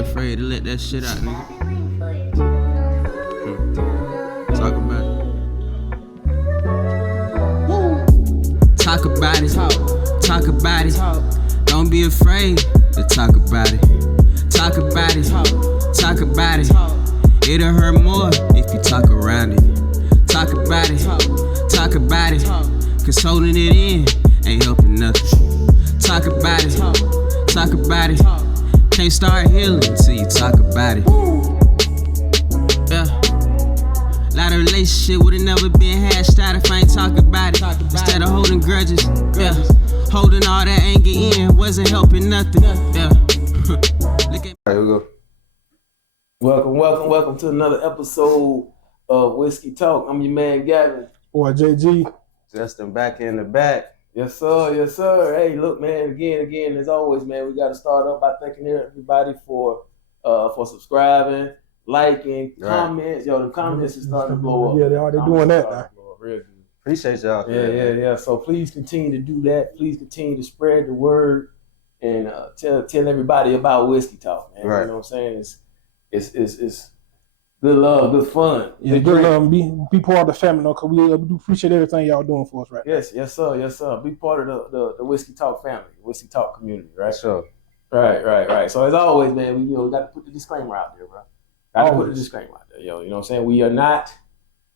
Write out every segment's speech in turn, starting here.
afraid to let that shit out, nigga. Talk about it. Talk about it. Talk about it. Don't be afraid to talk about it. Talk about it. Talk about it. It'll hurt more if you talk around it. Talk about it. Talk about it. Cause holding it in ain't helping nothing. Talk about it. Talk about it. Can't start healing until you talk about it. Yeah. Lot of relationship would've never been hashed out if I ain't talk about it. Instead of holding grudges, yeah. Holding all that anger in wasn't helping nothing. Yeah. Look at. All right, here we go. Welcome to another episode of Whiskey Talk. I'm your man Gavin. Boy, JG. Justin back in the back. Yes, sir. Hey, look, man. Again, as always, man, we got to start off by thanking everybody for subscribing, liking, comments. Yo, the comments is starting to blow up. Yeah, they're doing that now. Real good. Appreciate y'all. Yeah. So please continue to do that. Please continue to spread the word and tell everybody about Whiskey Talk, man. Right. You know what I'm saying? It's good love, good fun. Yeah, good love. Be part of the family, though, because we do appreciate everything y'all doing for us right now. Yes, sir. Be part of the Whiskey Talk family, Whiskey Talk community, right? Sure. Right. So as always, man, we got to put the disclaimer out there, bro. Got to put the disclaimer out there, yo. You know what I'm saying? We are not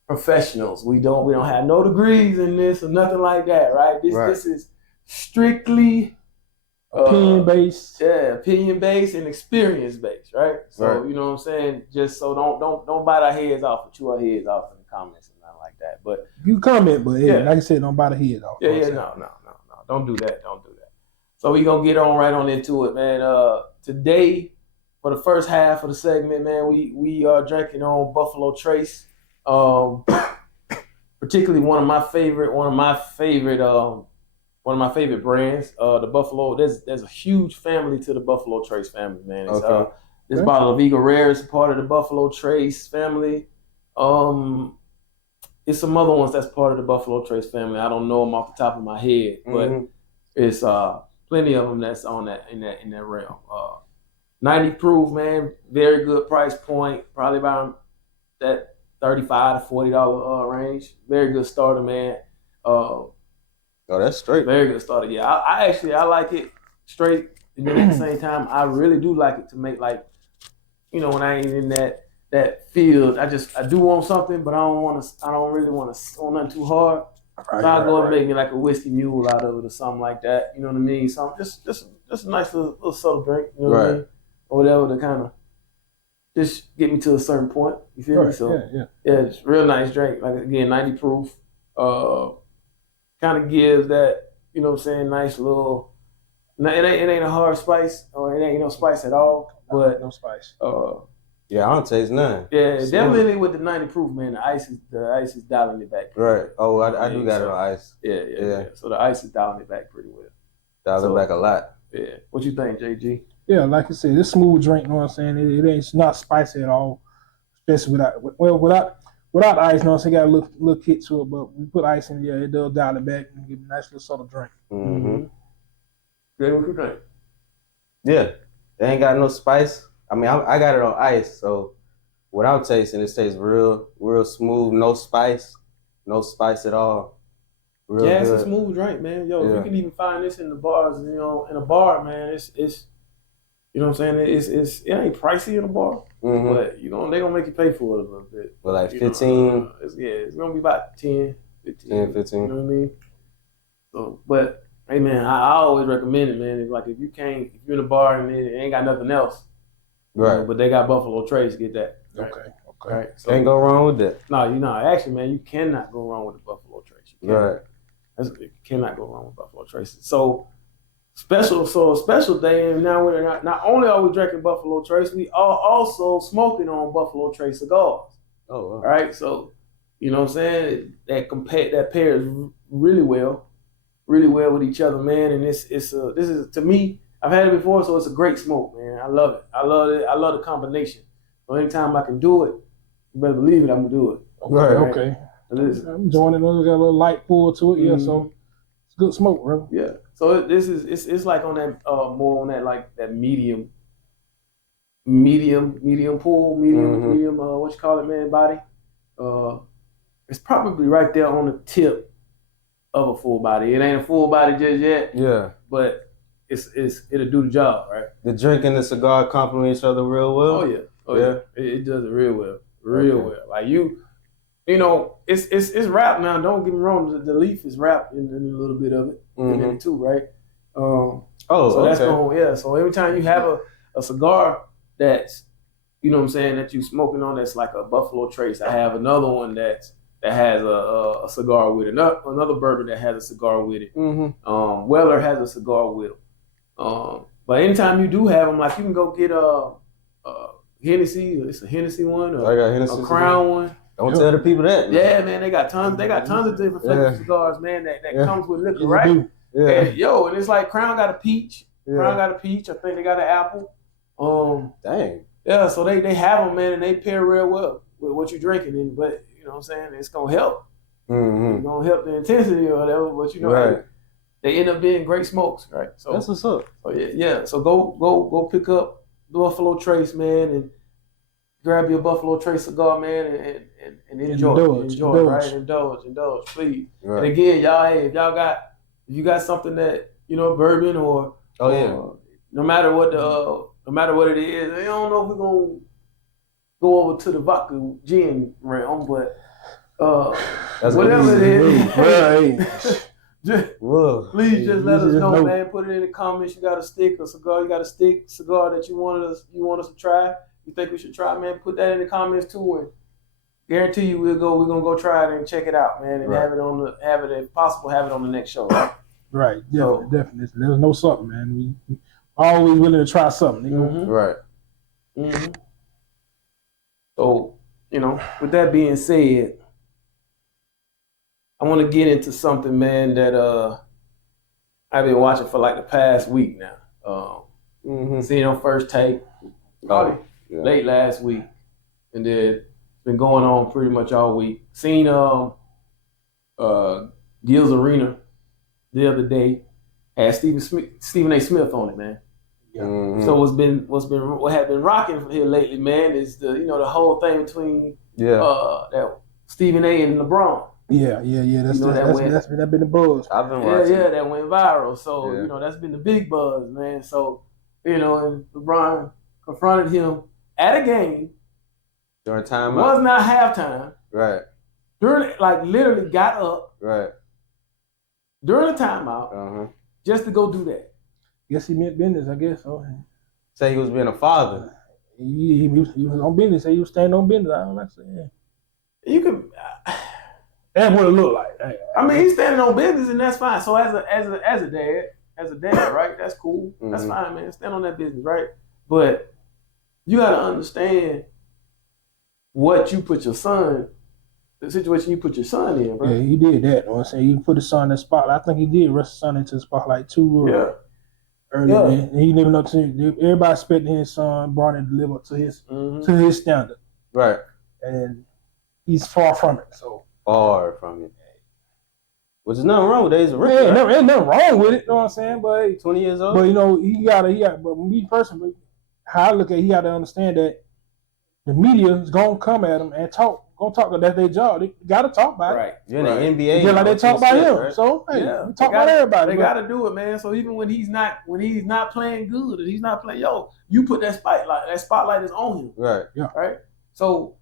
professionals. We don't have no degrees in this or nothing like that, right? This is strictly opinion-based. Opinion-based and experience-based, right? So, You know what I'm saying? Just so don't bite our heads off or chew our heads off in the comments and nothing like that. But you comment, but like I said, don't bite the head off. No. Don't do that. So we gonna get right on into it, man. Today, for the first half of the segment, man, we are drinking on Buffalo Trace. Particularly one of my favorite brands, the Buffalo. There's a huge family to the Buffalo Trace family, man. It's, this bottle of Eagle Rare is part of the Buffalo Trace family. It's some other ones that's part of the Buffalo Trace family. I don't know them off the top of my head, but it's plenty of them that's on that in that realm. 90 proof, man. Very good price point. Probably about that $35 to $40 range. Very good starter, man. Oh, that's straight. Very good starter. Yeah, I like it straight, and then at the same time, I really do like it to make, like, you know, when I ain't in that field, I do want something, but I don't really want nothing too hard. So I'll go and make me like a whiskey mule out of it or something like that. You know what I mean? So just a nice little subtle drink. You know what I mean? Or whatever to kind of just get me to a certain point. You feel me? So yeah, it's a real nice drink. Like, again, 90 proof. Kind of gives that, you know what I'm saying, nice little. It ain't a hard spice, or it ain't no spice at all. But no spice. Yeah, I don't taste none. Yeah, definitely with the 90 proof, man. The ice is dialing it back. Right. Oh, I do got it on ice. Yeah. So the ice is dialing it back pretty well. Dialing it back a lot. Yeah. What you think, JG? Yeah, like I said, it's smooth drink. You know what I'm saying? It's not spicy at all, especially without ice. You know what I'm saying? Got a little kick to it, but we put ice in, it does dial it back and give a nice little subtle drink. Mm-hmm. Yeah, what you think? Yeah, it ain't got no spice. I mean, I got it on ice, so without tasting, it tastes real smooth. No spice at all. Real it's good. a smooth drink, man. Yo, you can even find this in the bars. You know, in a bar, man, it's you know what I'm saying. It ain't pricey in a bar, but they gonna make you pay for it a little bit. But like 15. It's gonna be about 10, 15. You know 15. what I mean? So, but hey, man, I always recommend it, man. It's like if you're in a bar and it ain't got nothing else. Right. But they got Buffalo Trace, get that. Right? Okay. Right. So, can't go wrong with that. No, actually, man, you cannot go wrong with the Buffalo Trace. Right. You cannot go wrong with Buffalo Trace. So a special day, and now not only are we drinking Buffalo Trace, we are also smoking on Buffalo Trace cigars. Oh, wow. All right. So, you know what I'm saying? That pairs really well with each other, man. And this is to me. I've had it before, so it's a great smoke, man. I love it. I love the combination. So anytime I can do it, you better believe it, I'm gonna do it. Okay. I'm enjoying it. Got a little light pull to it, so it's good smoke, bro. Yeah. So it's like on that more on that like that medium medium pull, medium. What you call it, man? Body. It's probably right there on the tip of a full body. It ain't a full body just yet. Yeah. But it'll do the job, right? The drink and the cigar complement each other real well. Oh yeah. It does it real well, well. Like you know, it's wrapped now. Don't get me wrong. The leaf is wrapped in a little bit of it in it too, right? So that's going, So every time you have a cigar that's, you know what I'm saying, that you smoking on, that's like a Buffalo Trace. I have another one that has a cigar with it. Another bourbon that has a cigar with it. Weller has a cigar with it. But anytime you do have them, like you can go get a Hennessy. It's a Hennessy one. I got Hennessy. A Crown one. Don't tell the people that. Man. Yeah, man, they got tons of different flavor cigars, man. That comes with liquor, right? Yeah. And it's like Crown got a peach. Yeah. Crown got a peach. I think they got an apple. Dang. Yeah, so they have them, man, and they pair real well with what you're drinking. But you know what I'm saying? It's gonna help. It's gonna help the intensity or whatever. But you know, they end up being great smokes, right? So that's what's up. So yeah. So go pick up the Buffalo Trace, man, and grab your Buffalo Trace cigar, man, and enjoy, right? Indulge, please. Right. And again, y'all, hey, if you got something that, you know, bourbon or no matter what it is, I don't know if we're gonna go over to the vodka gin realm, but whatever it is, please just let us know, man. Put it in the comments. You got a stick or cigar? You got a cigar that you want us to try? You think we should try, man? Put that in the comments too, and guarantee you we're gonna go try it and check it out, man, and have it if possible, have it on the next show, right? Right, definitely. Let us know something, man. We always willing to try something, you know? Right. So, you know, with that being said, I want to get into something, man, that I've been watching for like the past week now. Seen on First Take. Late last week, and then it's been going on pretty much all week. Seen Gil's Arena the other day, had Stephen A. Smith on it, man. So what have been rocking here lately, man, is the whole thing between that Stephen A. and LeBron. Yeah. That's been the buzz. I've been watching. Yeah, that went viral. So you know that's been the big buzz, man. So you know, and LeBron confronted him at a game during timeout. Was not halftime. Right. Literally got up. Right. During the timeout. Just to go do that. Guess he meant business, I guess. So. Say he was being a father. He was on business. Say he was standing on business. I don't like to say. You could. That's what it looked like. I mean, he's standing on business, and that's fine. So as a dad, right? That's cool. That's fine, man. Stand on that business, right? But you got to understand what you put your son, the situation you put your son in, bro. Yeah, he did that. You know what I'm saying? He put his son in the spotlight. I think he did rush his son into the spotlight too early. Man. And he didn't know. Everybody expecting his son, Bronny, to live up to his standard. Right. And he's far from it. So far from it. Which is nothing wrong with it. He's a rookie. Yeah, ain't nothing wrong with it. You know what I'm saying? But 20 years old. But you know, he got. But me personally, how I look at it, he got to understand that the media is gonna come at him and talk. Gonna talk. That's their job. They gotta talk about it. You're in the NBA. Just like they talk about him. Right? So we talk about everybody. They gotta do it, man. So even when he's not playing good, and he's not playing, you put that spotlight. That spotlight is on him. Right. Yeah. Right. So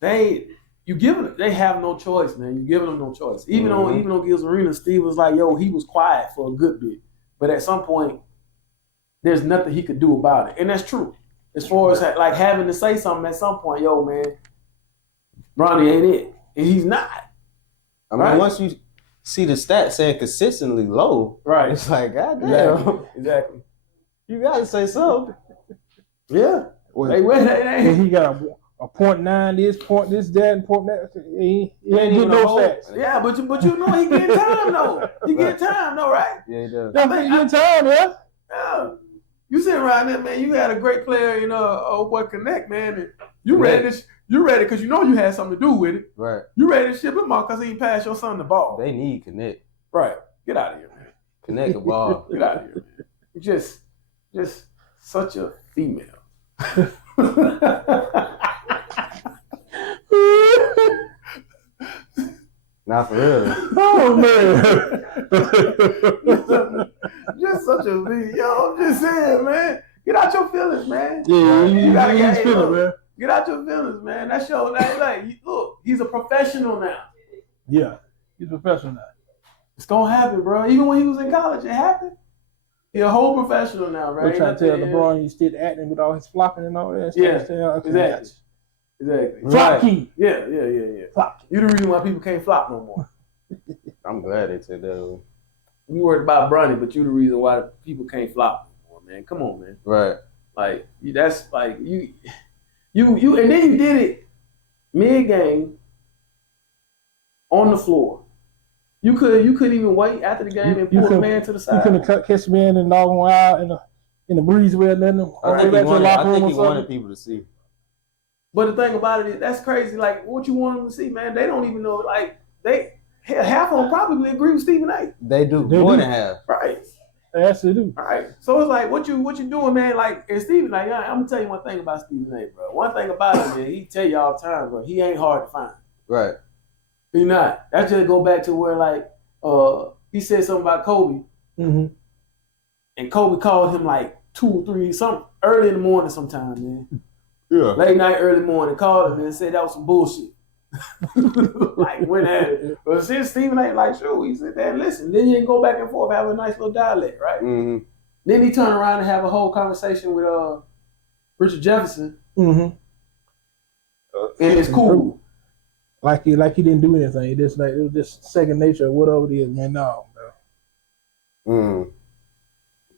they have no choice, man. You're giving them no choice. Even on Gil's Arena, Steve was like, he was quiet for a good bit, but at some point, there's nothing he could do about it, and that's true. As far as like having to say something at some point, man, Bronny ain't it, and he's not. I mean, once you see the stats saying consistently low, right? It's like, God damn, exactly. You gotta say something. Yeah. He got a .9 this, that, and that. He ain't getting no stats. Yeah, but you know he getting time though. He getting time though, right? Yeah, he does. He getting time, yeah. Yeah. You sitting around there, man. You had a great player, old boy Connect, man. And you ready because you know you had something to do with it. Right. You ready to ship him off because he passed your son the ball. They need Connect. Right. Get out of here, man. Connect the ball. Get out of here, man. Just such a female. Not for real. Oh man. Just such a big, yo, I'm just saying, man. Get out your feelings, man. Yeah, You gotta get feeling, man. Get out your feelings, man. That show, look, he's a professional now. Yeah, he's a professional now. It's gonna happen, bro. Even when he was in college, it happened. He's a whole professional now, right? We're trying to tell LeBron he's still acting with all his flopping and all that. Yeah, exactly. Exactly. Flop key. Yeah. Flop key. You the reason why people can't flop no more. I'm glad they said that. You worried about Bronny, but you the reason why people can't flop no more, man. Come on, man. Right. Like that's like you, and then you did it mid game on the floor. You couldn't even wait after the game and pull the man to the side. You couldn't catch the man and knock him out in the breezeway, letting him. I think he wanted people to see. But the thing about it is, that's crazy. Like, what you want them to see, man? They don't even know. Like, half of them probably agree with Stephen A. They do more than half. Right. They actually do. All right. So it's like, what you doing, man? Like, and Stephen, like, I'm gonna tell you one thing about Stephen A, bro. One thing about him, man, he tell you all the time, bro. He ain't hard to find. Right. He not. That's just go back to where like he said something about Kobe, Mm-hmm. and Kobe called him like 2 or 3 something early in the morning, sometime, man. Yeah. Late night, early morning, called him and said that was some bullshit. Like went at it. But since Stephen A like, sure, he said that. Listen, then you can go back and forth, have a nice little dialect, right? Mm-hmm. Then he turned around and have a whole conversation with Richard Jefferson, Mm-hmm. and it's cool. Like he didn't do anything. It just it was just second nature or whatever it is, man. No, bro. Mm.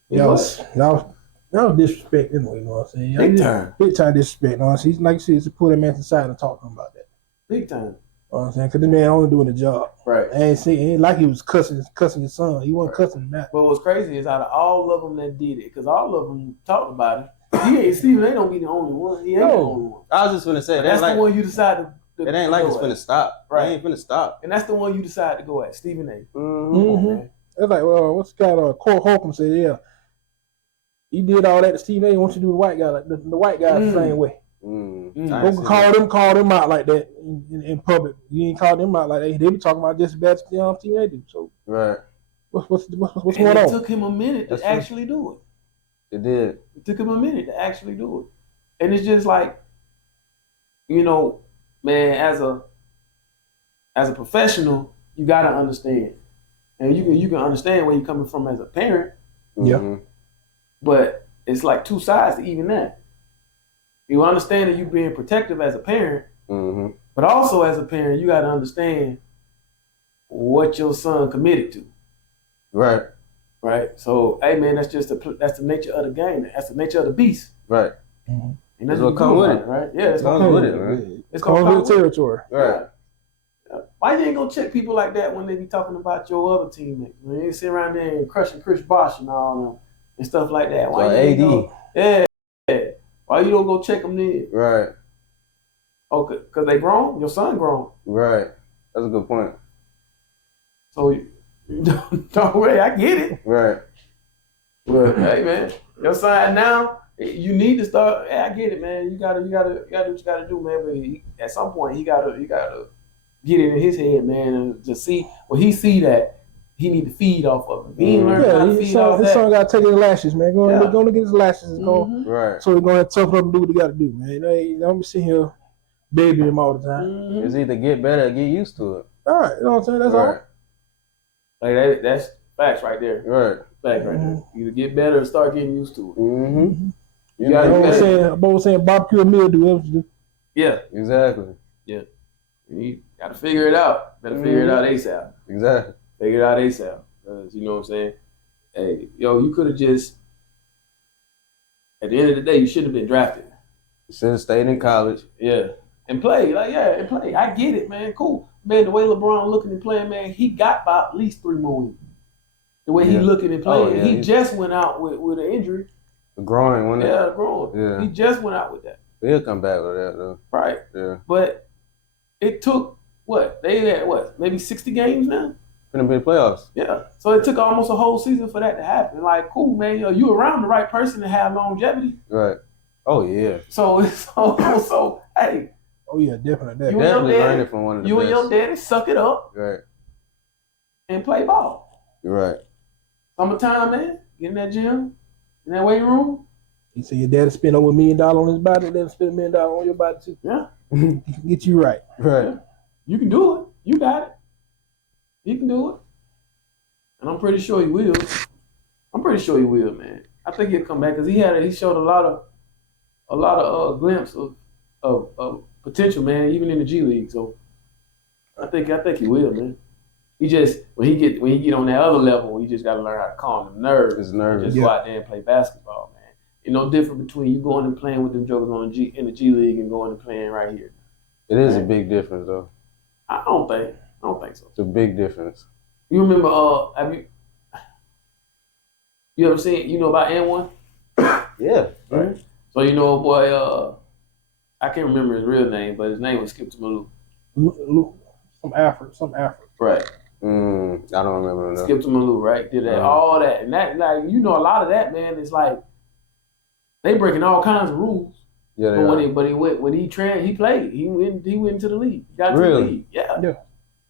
Y'all was disrespect anyway, you know what I'm saying? Big time. Big time disrespect, you know what I'm saying? Like you said, to pull that man to the side and talk to him about that. Big time. You know what I'm saying? Because the man only doing the job. Right. Ain't like he was cussing his son. He wasn't cussing him out. But what's crazy is out of all of them that did it, because all of them talked about it, Stephen A don't be the only one. He ain't the only one. I was just gonna say That's the one you decide to it ain't like it's finna stop. Right. It ain't finna stop. And that's the one you decide to go at, Stephen A. Mm-hmm. It's like, well, what's the guy, Cole Holcomb said, yeah, he did all that to Stephen A. Wants you to do the white guy, like the white guy the same way. Don't call them out like that in public. You ain't call them out like that. They be talking about just as bad as Stephen A. do. So right. What's going on? It took him a minute to actually do it. It did. It took him a minute to actually do it. And it's just like, man, as a professional, you gotta understand. And you can understand where you're coming from as a parent. Yeah. Mm-hmm. But it's like two sides to even that. You understand that you're being protective as a parent, mm-hmm. but also as a parent, you gotta understand what your son committed to. Right. Right. So, hey man, that's the nature of the game. That's the nature of the beast. Right. Mm-hmm. And that's what come with it, right? Yeah, it's gonna come with it, man. It's gonna come with territory. Right. Why you ain't gonna check people like that when they be talking about your other teammates? When they sit around there and crushing Chris Bosh and all them and stuff like that. Why you ain't go, yeah. Why you don't go check them then? Right. Oh, because they grown? Your son grown. Right. That's a good point. So, don't worry, I get it. Right. But, hey, man, your son now, you need to start. Hey, I get it, man. You gotta do what you gotta do, man. But at some point, he gotta get it in his head, man, and to see he see that he need to feed off of it. He ain't learned how to feed off that. His son got to take his lashes, man. Go to get his lashes. Mm-hmm. Right. So he's going to tough up and do what he got to do, man. Don't be sitting here baby him all the time. Mm-hmm. It's either get better or get used to it. All right, you know what I'm saying? That's all. Like that's facts right there. Right. Facts right there. Either get better or start getting used to it. Mm-hmm. You gotta I'm saying barbecue and meal do whatever you do. Yeah. Exactly. Yeah. You gotta figure it out. Better figure it out ASAP. Exactly. Figure it out ASAP. You know what I'm saying? Hey, you could have just, at the end of the day, you shouldn't have been drafted. You should have stayed in college. Yeah. And play. And play. I get it, man. Cool. Man, the way LeBron looking and playing, man, he got about at least 3 more wins. The way he looking and playing. He just went out with an injury. The groin, wasn't it? Yeah, groin. Yeah. He just went out with that. He'll come back with that, though. Right. Yeah. But it took, they had maybe 60 games now? Finna be the playoffs. Yeah. So it took almost a whole season for that to happen. Like, cool, man. You around the right person to have longevity. Right. Oh yeah, So hey, Oh yeah, definitely. You- definitely daddy- learning from one of the you best. and your daddy suck it up Right, and play ball. you're right. Summertime, man. Get in that gym, in that weight room. You say your daddy spent over $1 million on his body, let him spend $1 million on your body too. Yeah, He can get you right. Right. you can do it. You got it. You can do it, and I'm pretty sure he will. I'm pretty sure he will, man. I think he'll come back because he showed a lot of glimpse of potential, man, even in the G League. So I think he will, man. He just when he get on that other level, he just got to learn how to calm the nerves. His nerves. Just go out there and play basketball, man. It's no different between you going and playing with them jokers in the G League and going and playing right here. It is a big difference, though. I don't think so. It's a big difference. You remember? Have you ever seen? You know about N1? Yeah. Right. So you know, boy. I can't remember his real name, but his name was Skip to Malou. Some Africa. Right. I don't remember enough. Skip to Malou, right? Did that, all that, and that, like, you know, a lot of that, man, is like they breaking all kinds of rules. Yeah, they But are. when he played. He went into the league. He got into Really? the league. Yeah. Yeah.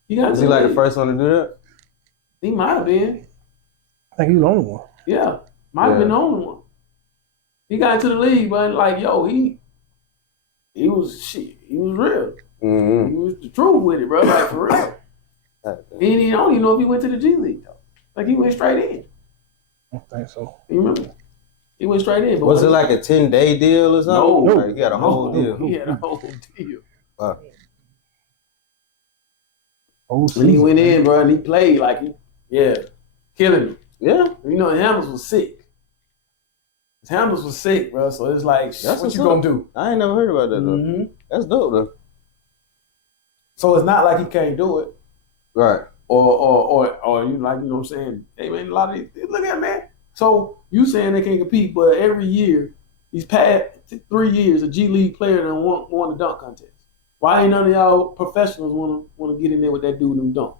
He got Was into he like league. the first one to do that? He might have been. I think he was the only one. Yeah. Might have been the only one. He got into the league, but like, yo, he was real. Mm-hmm. He was the truth with it, bro. Like, for real. He don't even know if he went to the G League though. Like, he went straight in. I don't think so. You remember? He went straight in. But Was it like a 10-day deal or something? No. Like, he had a whole deal. He had a whole deal. Whole When he season, went man. in, bro, and he played like killing me. Yeah. You know, Hamels was sick. Hamels was sick, bro. So it's like, That's what you what's gonna up. do? I ain't never heard about that, though. Mm-hmm. That's dope, though. So it's not like he can't do it, Right. or you like, you know what I'm saying? Hey man, a lot of these, look at it, man. So you saying they can't compete, but every year, these past 3 years, a G League player done won the dunk contest. Why ain't none of y'all professionals want to get in there with that dude and dunk?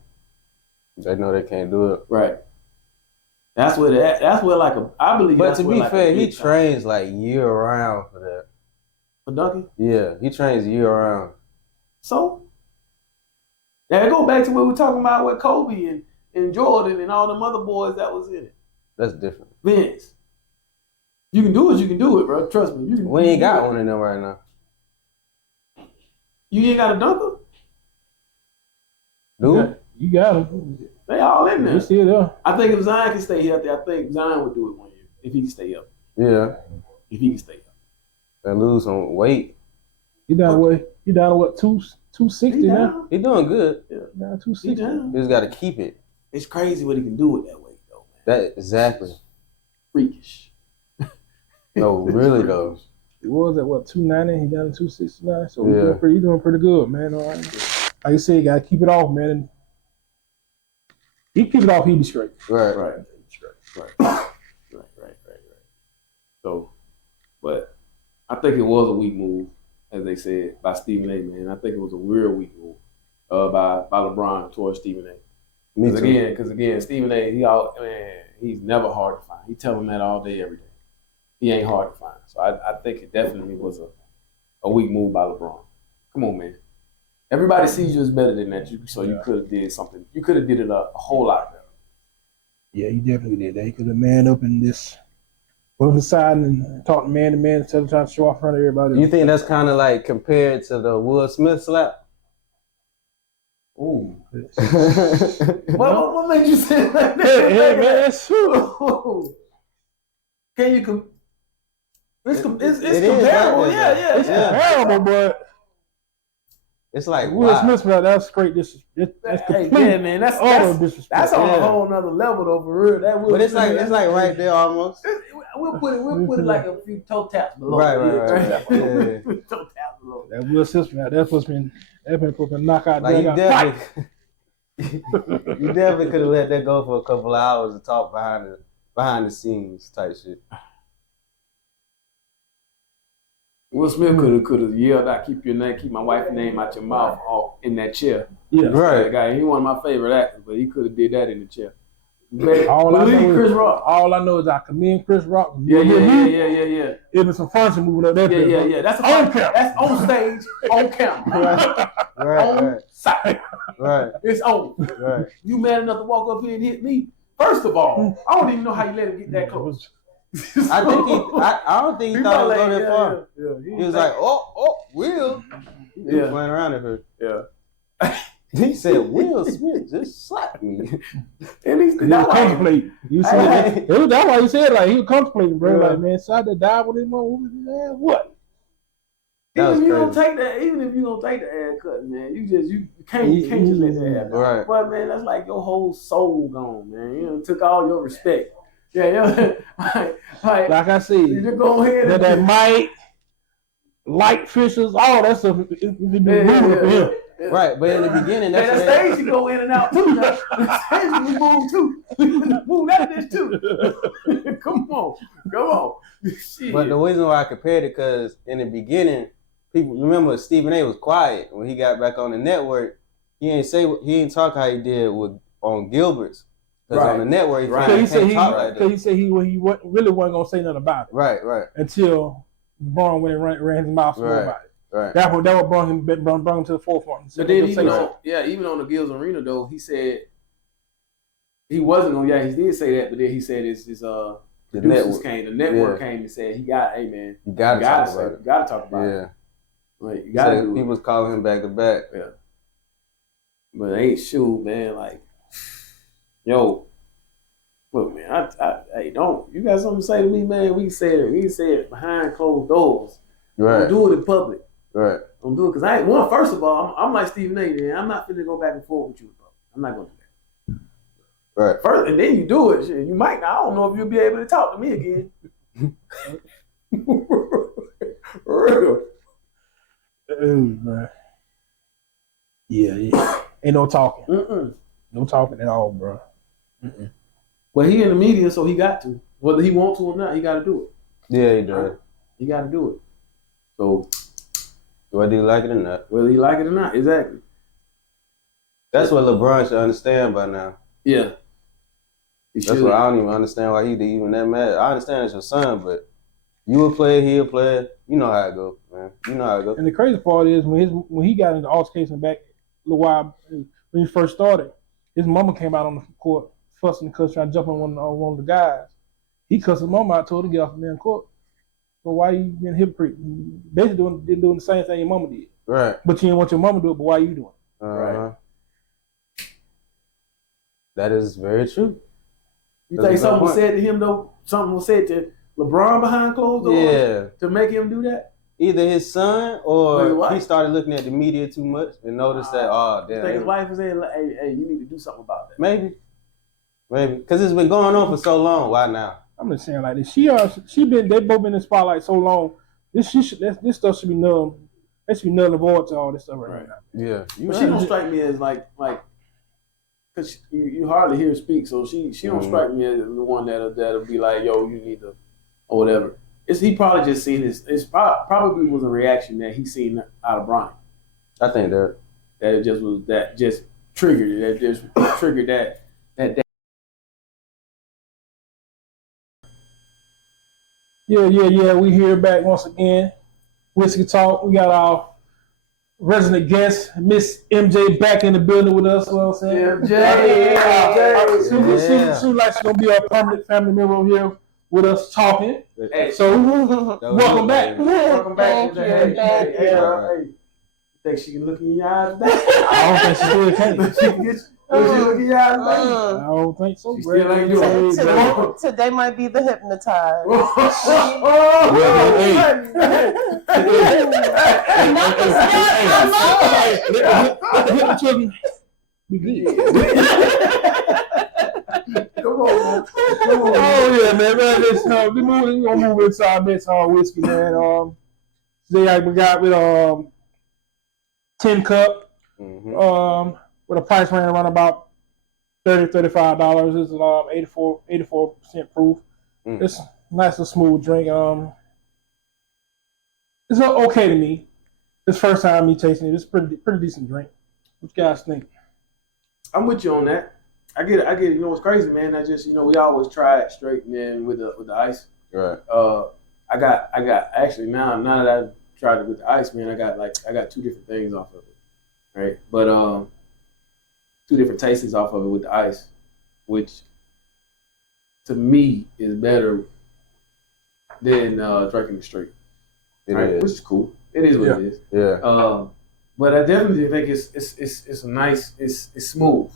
They know they can't do it. Right. That's where like I believe. But that's to where be like fair, a he big time. trains like year round for that. For dunking. Yeah, he trains year round. So now I go back to what we're talking about with Kobe and Jordan and all them other boys that was in it. That's different. Vince. You can do it, bro. Trust me. We ain't got one of them right now. You ain't got a dunker? Dude? You got him. They all in You there. see it there. I think if Zion can stay healthy, I think Zion would do it 1 year. If he can stay up. Yeah. If he can stay up. They lose some weight. You down to what, 260 He now? down. He doing good. Down He 260. down. He just got to keep it. It's crazy what he can do with that weight, though, man. That exactly. Freakish. No, really though. He was at what, 290? He down to 269. So Yeah. he doing pretty good, man. All right. Like you said, you gotta keep it off, man. And he keep it off, he be straight. Right. Right. Right. So, but I think it was a weak move, as they said, by Stephen A, man. I think it was a real weak move by LeBron towards Stephen A. Me too. Because again, Stephen A, he's never hard to find. He tell him that all day, every day. He ain't hard to find. So I think it definitely was a weak move by LeBron. Come on, man. Everybody sees you as better than that. So you could have did something. You could have did it a whole lot better. Yeah, he definitely did that. He could have man up and just put him aside and talk man to man instead of trying to show off in front of everybody. You think that's kind of like compared to the Will Smith slap? Ooh. What made you say that? Hey, man, that's true. Can you it's it is comparable. like that, Yeah. It's terrible, but It's like Will wow. Smith, that's straight disrespect. That's Hey, complete yeah, man, that's disrespect. that's on Yeah. a whole nother level though, for real. That But it's like right there almost. We'll put it like a few toe taps below. Right. Yeah. Toe taps below. That Will Smith, that's supposed to knockout. Like you drag out. definitely, you definitely could have let that go for a couple of hours and talk behind the scenes type shit. Will Smith could have yelled out, "Keep my wife's name out your mouth," off in that chair. Yeah. That guy, he one of my favorite actors, but he could have did that in the chair. Man, All I believe know Chris is, Rock. all I know is I commend Chris Rock. Yeah. It was some furniture moving up there. Yeah. That's On camera. That's on stage, on camera. Right. Side. Right. It's on. Right. You mad enough to walk up here and hit me? First of all, I don't even know how you let him get that close. I don't think he thought it was going that far. Yeah. He was like, Will. He was playing around at her. Yeah. He said, Will Smith just slapped me. And he's He was contemplating. You see, that's why he said like he was contemplating, bro. Yeah. Like, man, so I had to die with him, man. What? That was Even if you crazy. don't take that, even if you don't take the ass cut, man, you can't just let that happen. Right. But man, that's like your whole soul gone, man. You know, took all your respect. Yeah. like Like I said, you just go ahead and that mic, light fishers, all that stuff. It be moving for him. Yeah. Right, but in the beginning, Man, that's that stage you go in and out too. Now. The stage you move too. Move that bitch too. Come on. Shit. But the reason why I compared it, because in the beginning, people remember Stephen A. was quiet when he got back on the network. He didn't talk how he did on Gilbert's, because on the network he Because can't talk like that. he said he really wasn't gonna say nothing about it. Right. Until Braun went and ran his mouth full about it. Right. That what brought him to the forefront. But then even on the Gills Arena though, he said he wasn't gonna. Yeah, he did say that, but then he said the network came and said, hey man, you gotta talk about it. You gotta talk about it. Like you gotta do it. People was calling him back to back. Yeah. But it ain't shoot, man. Like, yo, look, man. Hey, don't you got something to say to me, man? We can say it behind closed doors. Right. Don't do it in public. Right. Don't do it because I ain't one. First of all, I'm like Stephen A. Man, I'm not finna go back and forth with you, bro. I'm not gonna do that. Right. First, and then you do it. Shit, you might. I don't know if you'll be able to talk to me again. Real. Man. Yeah. Ain't no talking. No talking at all, bro. Well, he in the media, so he got to. Whether he wants to or not, he got to do it. Yeah, he does. He got to do it. So, whether you like it or not. Whether you like it or not, exactly. That's what LeBron should understand by now. Yeah. That's why I don't even understand why he even that mad. I understand it's your son, but you a player, he a player. You know how it go, man. You know how it go. And the crazy part is when he got into altercation back a little while when he first started, his mama came out on the court fussing because trying to jump on one of the guys. He cussed his mama out, told her to get off the damn court. So why you being a hypocrite? Basically doing the same thing your mama did. Right. But you didn't want your mama to do it, but why you doing it? Right. That is very true. You think something was said to him though? Something was said to LeBron behind closed doors to make him do that? Either his son or he started looking at the media too much and noticed that, damn. I think his wife was saying, hey, you need to do something about that. Maybe. Because it's been going on for so long. Why now? I'm just saying like this. They both been in the spotlight so long. This stuff should be null. That should be null and void to all this stuff right now. Yeah. But she don't strike me as like because you hardly hear her speak, so she don't strike me as the one that'll be like, yo, you need to, or whatever. He probably just seen this. It's probably was a reaction that he seen out of Bronny. I think that it just was that just triggered it. That just triggered that. Yeah. We here back once again. Whiskey Talk. We got our resident guest, Miss MJ, back in the building with us. You know what I'm saying? MJ. Seems like she's gonna be a permanent family member here with us talking. Hey, so welcome back. Welcome back. Hey, think she can look in your eyes? I don't think she still can. She can get look in your eyes. I don't think so. She still ain't doing it. Today might be the hypnotized. We good. Come on, man. Oh yeah, man. We gonna move inside this whiskey, man. Today we got with 10 cup. With a price range around about $30-$35. It's 84% proof. It's a nice little smooth drink. It's okay to me. It's first time me tasting it. It's pretty decent drink. What you guys think? I'm with you on that. I get it. You know what's crazy, man? I just, we always try it straight and then with the ice. Right. I got actually now that I've tried it with the ice, man, I got two different things off of it, right? But two different tastes off of it with the ice, which to me is better than drinking it straight. Right? Which is cool. It is what it is. Yeah. But I definitely think it's a nice, it's smooth,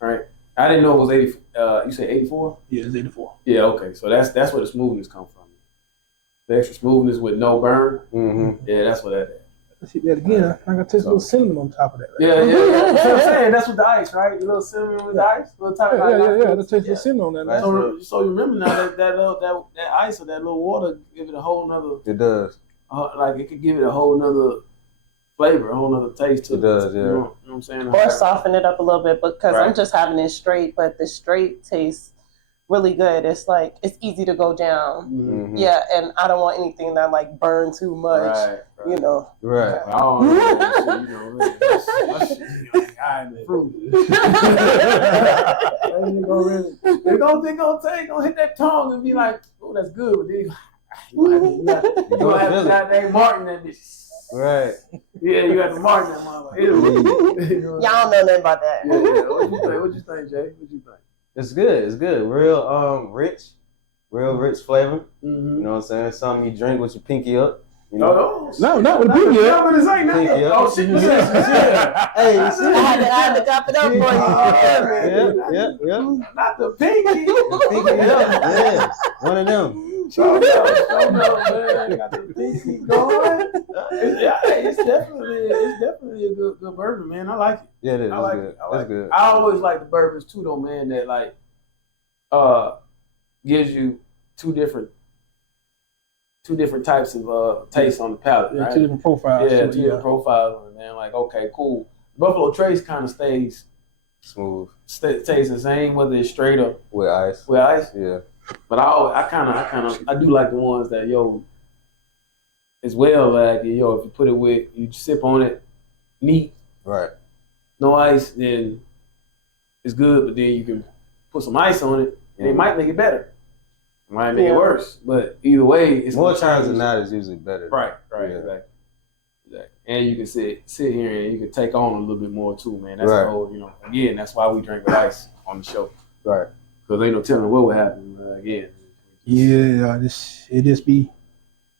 right? I didn't know it was 80. You say 84? Yeah, it's 84. Yeah, okay. So that's where the smoothness comes from. The extra smoothness with no burn. Mm-hmm. Yeah, that's what that is. Let's hit that again. I got to taste a little cinnamon on top of that. Right? Yeah. That's what I'm saying. That's with the ice, right? The little cinnamon with the ice. Little type Yeah. Let's taste a little cinnamon on that. So remember now that ice or that little water give it a whole nother. It does. Like it could give it a whole nother flavor, a whole nother taste to it. It does, yeah. You know what I'm saying? Or soften it up a little bit, because Right. I'm just having it straight, but the straight tastes really good. It's like, it's easy to go down. Mm-hmm. Yeah, and I don't want anything that like burn too much, Right. you know. Right. I don't know. That shit, I improve. They're gonna hit that tongue and be like, "Oh, that's good." But then you gonna have to that name Martin and this. Right. Yeah, you got to Martin that motherfucker. Y'all don't know nothing about that. Yeah. What you think, Jay? What you think? It's good. It's good. Real real rich flavor. Mm-hmm. You know what I'm saying? Something you drink with your pinky up. You know? No, No, not with the pinky up. Yeah, but it's ain't Pinky nothing. up. Oh shit! Yeah. Hey, you I see? had to cop it up for you. Yeah. Not the pinky. Pinky up. Yeah. One of them. Show up, man. Got the pinky going. It's definitely a good bourbon, man. I like it. Yeah, it is. I like It's good. it. I like It's good. I always like the bourbons too, though, man. That like gives you two different types of taste on the palate, Yeah, right? two different profiles. Yeah, so, two different profiles, man. Like, okay, cool. Buffalo Trace kind of stays Smooth the same, whether it's straight up with ice. with ice. Yeah. But I do like the ones that as well. Like if you put it with, you sip on it neat, Right. no ice, then it's good. But then you can put some ice on it, and it might make it better. It might make it worse. But either way, it's More gonna times change. than not, it's usually better. Right, Yeah. exactly. And you can sit here and you can take on a little bit more too, man. That's Right. the whole, again, that's why we drink with ice on the show. Right. Because ain't no telling what would happen again. Yeah, it just be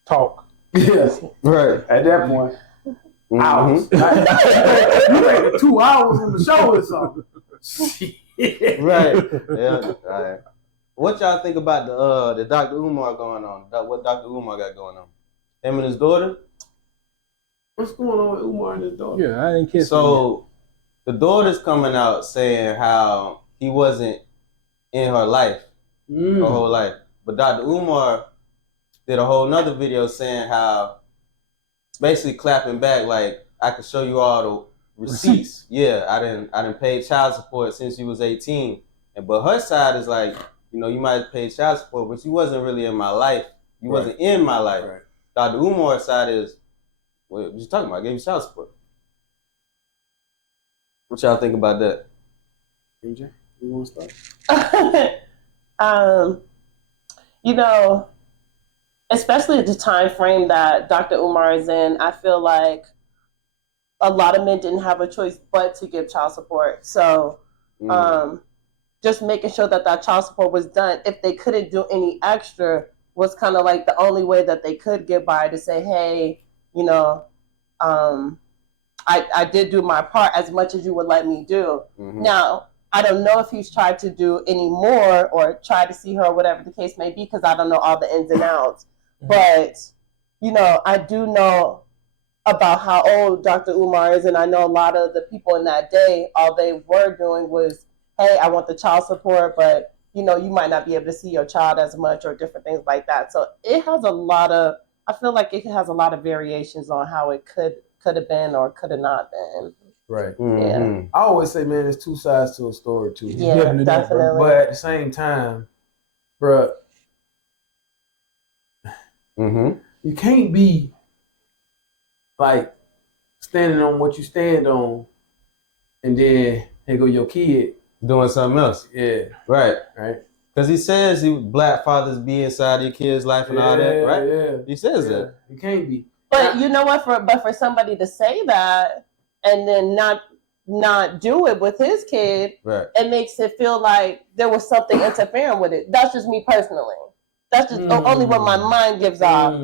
talk. Yeah. Right. At that point, Mhm. hours. You make 2 hours on the show or something. Right. Yeah. All right. What y'all think about the Dr. Umar going on? What Dr. Umar got going on? Him and his daughter? What's going on with Umar and his daughter? Yeah, I didn't kiss So the daughter's coming out saying how he wasn't in her life, her whole life. But Dr. Umar did a whole nother video saying how basically clapping back like, I could show you all the receipts. Yeah, I didn't pay child support since you was 18. But her side is like, you might have paid child support, but you wasn't really in my life. You wasn't in my life. Right. Dr. Umar's side is, what you talking about? I gave you child support. What y'all think about that? MJ, you want to start? Especially the time frame that Dr. Umar is in, I feel like a lot of men didn't have a choice but to give child support. So just making sure that child support was done. If they couldn't do any extra, was kind of like the only way that they could get by, to say, hey, I did do my part as much as you would let me do. Mm-hmm. Now, I don't know if he's tried to do any more or try to see her or whatever the case may be, because I don't know all the ins and outs. But, I do know about how old Dr. Umar is, and I know a lot of the people in that day, all they were doing was, hey, I want the child support, but, you might not be able to see your child as much or different things like that. So it has I feel like it has a lot of variations on how it could have been or could have not been. Right. Mm-hmm. I always say, man, there's two sides to a story, too. Yeah, definitely. But at the same time, bruh, you can't be like standing on what you stand on, and then here go your kid doing something else. Yeah, Right. right. Because he says black fathers be inside your kids' life and all that, right? Yeah, He says that. You can't be. But you know what? For somebody to say that and then not do it with his kid, Right. it makes it feel like there was something interfering with it. That's just me personally. That's just only what my mind gives off.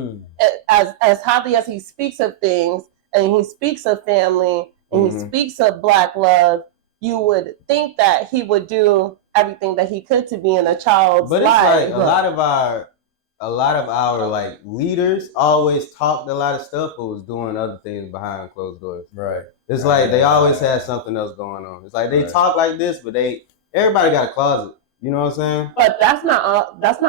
As highly as he speaks of things, and he speaks of family, and he speaks of black love, you would think that he would do everything that he could to be in a child's life. But it's like a lot of our like leaders always talked a lot of stuff, but was doing other things behind closed doors. Right. It's like they always had something else going on. It's like they talk like this, but everybody got a closet. You know what I'm saying? But that's not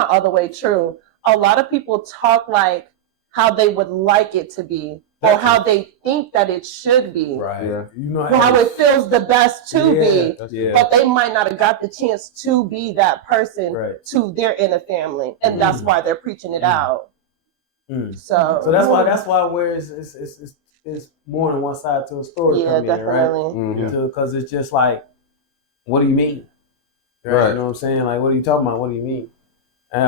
all the way true. A lot of people talk like how they would like it to be, or how they think that it should be. Right. Yeah. You know how it feels the best to be. Yeah. But they might not have got the chance to be that person to their inner family, and that's why they're preaching it out. So that's why where it's more than one side to a story. Yeah, definitely. Right? Because it's just like, what do you mean? Right. You know what I'm saying? Like, what are you talking about? What do you mean? And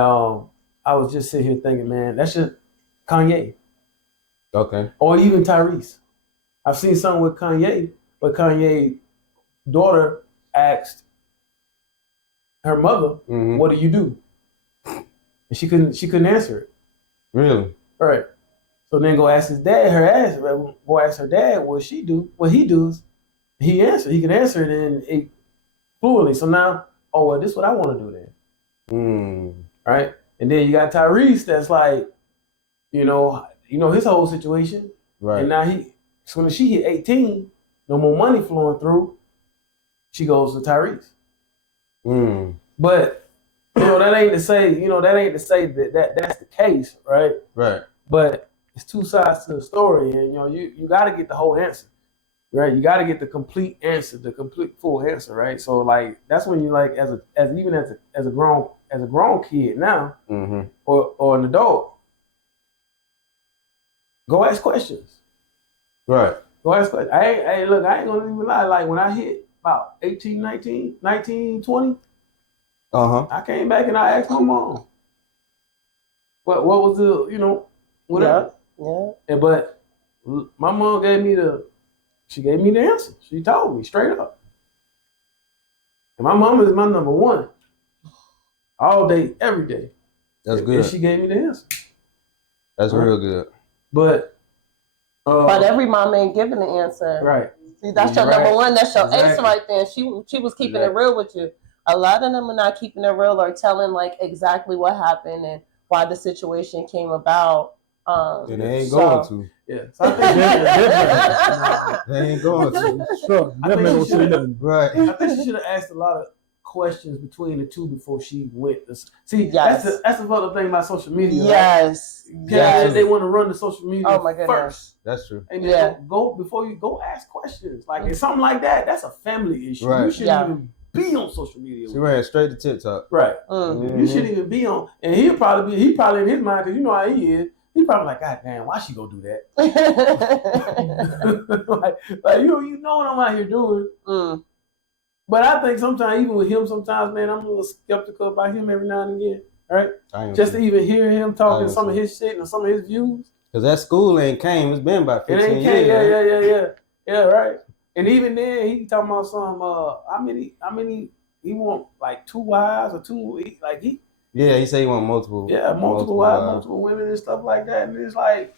I was just sitting here thinking, man, that's just Kanye. Okay. Or even Tyrese. I've seen something with Kanye, but Kanye's daughter asked her mother, "What do you do?" And she couldn't answer it. Really? Right. So then go ask his dad. Go ask her dad what she do. What he does. He answered. He can answer it in fluently. So now, this is what I want to do then. Right. And then you got Tyrese. That's like, you know his whole situation. Right. And now as soon as she hit 18, no more money flowing through. She goes to Tyrese. But that ain't to say that that's the case, right? Right. But it's two sides to the story, and you got to get the whole answer, right? You got to get the complete answer, the complete full answer, right? So like that's when you like as a grown kid now, or an adult, go ask questions. Right. Go ask questions. I ain't gonna even lie. Like when I hit about 18, 19, 20, I came back and I asked my mom, what was the, whatever. Yeah. But my mom gave me the answer. She told me straight up. And my mom is my number one. All day, every day. That's good. And she gave me the answer. That's real good. But every mom ain't giving the answer. Right. See, that's your number one. That's your ace right there. She was keeping it real with you. A lot of them are not keeping it real or telling like exactly what happened and why the situation came about. And they ain't going to. Yeah. So I think they ain't going to. Sure. Right. I think she should have asked a lot of questions between the two before she went. See, that's the other thing about social media. Yes. Right? Yes. They want to run the social media first. That's true. And then go before you go ask questions. Like it's something like that. That's a family issue. Right. You shouldn't even be on social media. She ran straight to TikTok. Right. You shouldn't even be on. And he probably in his mind, because you know how he is. He probably like, God damn, why she go do that? like you know what I'm out here doing. But I think sometimes, even with him, man, I'm a little skeptical about him every now and again. Right? Just to even hear him talking some of his shit and some of his views. Because that school ain't came. It's been about 15 years. Yeah, right. And even then, he talking about some, how many, he want like 2 wives or 2, yeah, he said he want multiple. Yeah, multiple wives, multiple women and stuff like that. And it's like,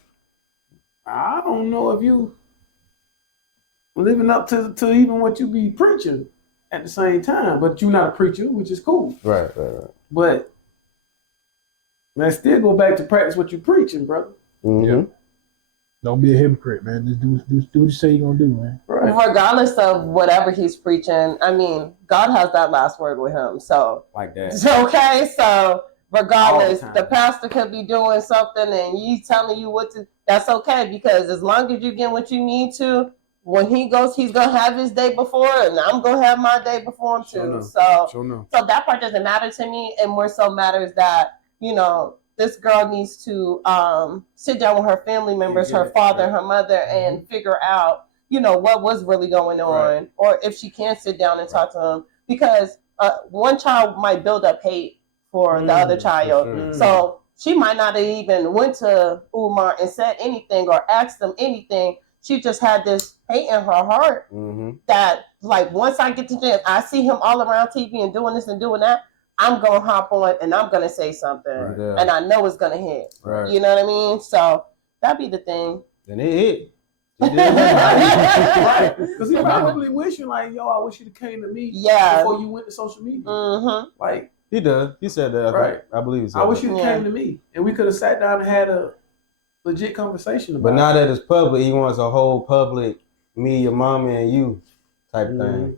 I don't know if you living up to even what you be preaching at the same time. But you're not a preacher, which is cool. Right. But let's still go back to practice what you're preaching, brother. Yeah. Don't be a hypocrite, man. Just do what you say you're gonna do, man. Right. Regardless of whatever he's preaching, I mean, God has that last word with him. So like that. Okay, so regardless, the pastor could be doing something and he's telling you what to. That's okay, because as long as you get what you need to, when he goes, he's gonna have his day before, and I'm gonna have my day before him too. So that part doesn't matter to me. It more so matters that this girl needs to sit down with her family members, her father, her mother, and figure out, what was really going on. Or if she can't sit down and talk to them, because one child might build up hate for the other child. sure. So she might not have even went to Umar and said anything or asked him anything. She just had this hate in her heart that, like, once I get to gym, I see him all around TV and doing this and doing that. I'm gonna hop on and I'm gonna say something, and I know it's gonna hit. Right. You know what I mean? So that'd be the thing. And it hit. Right. Because he probably wishing like, yo, I wish you'd have came to me before you went to social media. Like he does. He said that. Right. I believe he said I wish that. you'd have came to me, and we could have sat down and had a legit conversation about But now it. that it's public, he wants a whole public, me, your mama, and you type thing.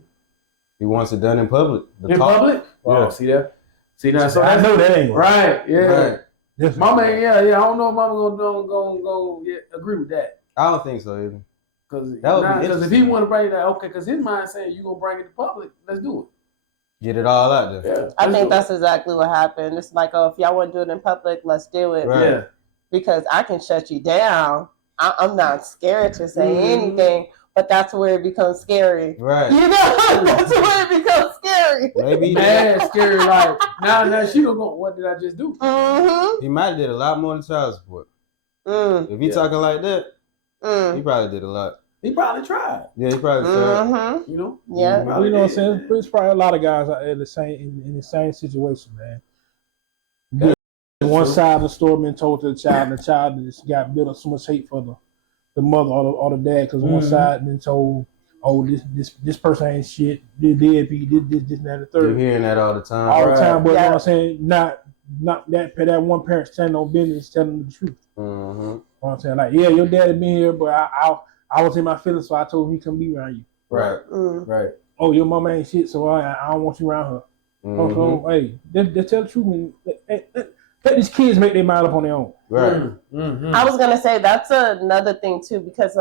He wants it done in public. In public? Wow. Yeah. See that? See now? So I know that ain't right. Yeah. Right. That's Mama, yeah. I don't know if Mama gonna agree with that. I don't think so either. Because That would be if he interesting. want to bring that, okay, because his mind saying you gonna bring it to public, let's do Get it all out it. there. Yeah, I think that's exactly what happened. It's like, oh, if y'all want to do it in public, let's do it. Right. Yeah. Because I can shut you down. I'm not scared to say anything, but that's where it becomes scary. Right. You know, that's where it becomes scary. Maybe Mad, scary. Like now she gonna go. What did I just do? he might have did a lot more than child support. If he talking like that, he probably did a lot. He probably tried. Yeah, he probably tried. You know. Yeah. Probably You know what I'm did. saying? There's probably a lot of guys out there in the same situation, man. One side of the story been told to the child, and the child just got built up so much hate for the mother or the dad, because one side been told, oh, this person ain't shit, this deadbeat, this, and that, and the third. You're hearing that all the time. All the time, but you know Yeah. what I'm saying? Not that one parent standing on business telling the truth. You know what I'm saying? Like, yeah, your daddy been here, but I was in my feelings, so I told him he couldn't be around you. Right. Right. Oh, your mama ain't shit, so I don't want you around her. Oh, so, hey, they tell the truth, man. Let these kids make their mind up on their own. Right. I was gonna say that's another thing too, because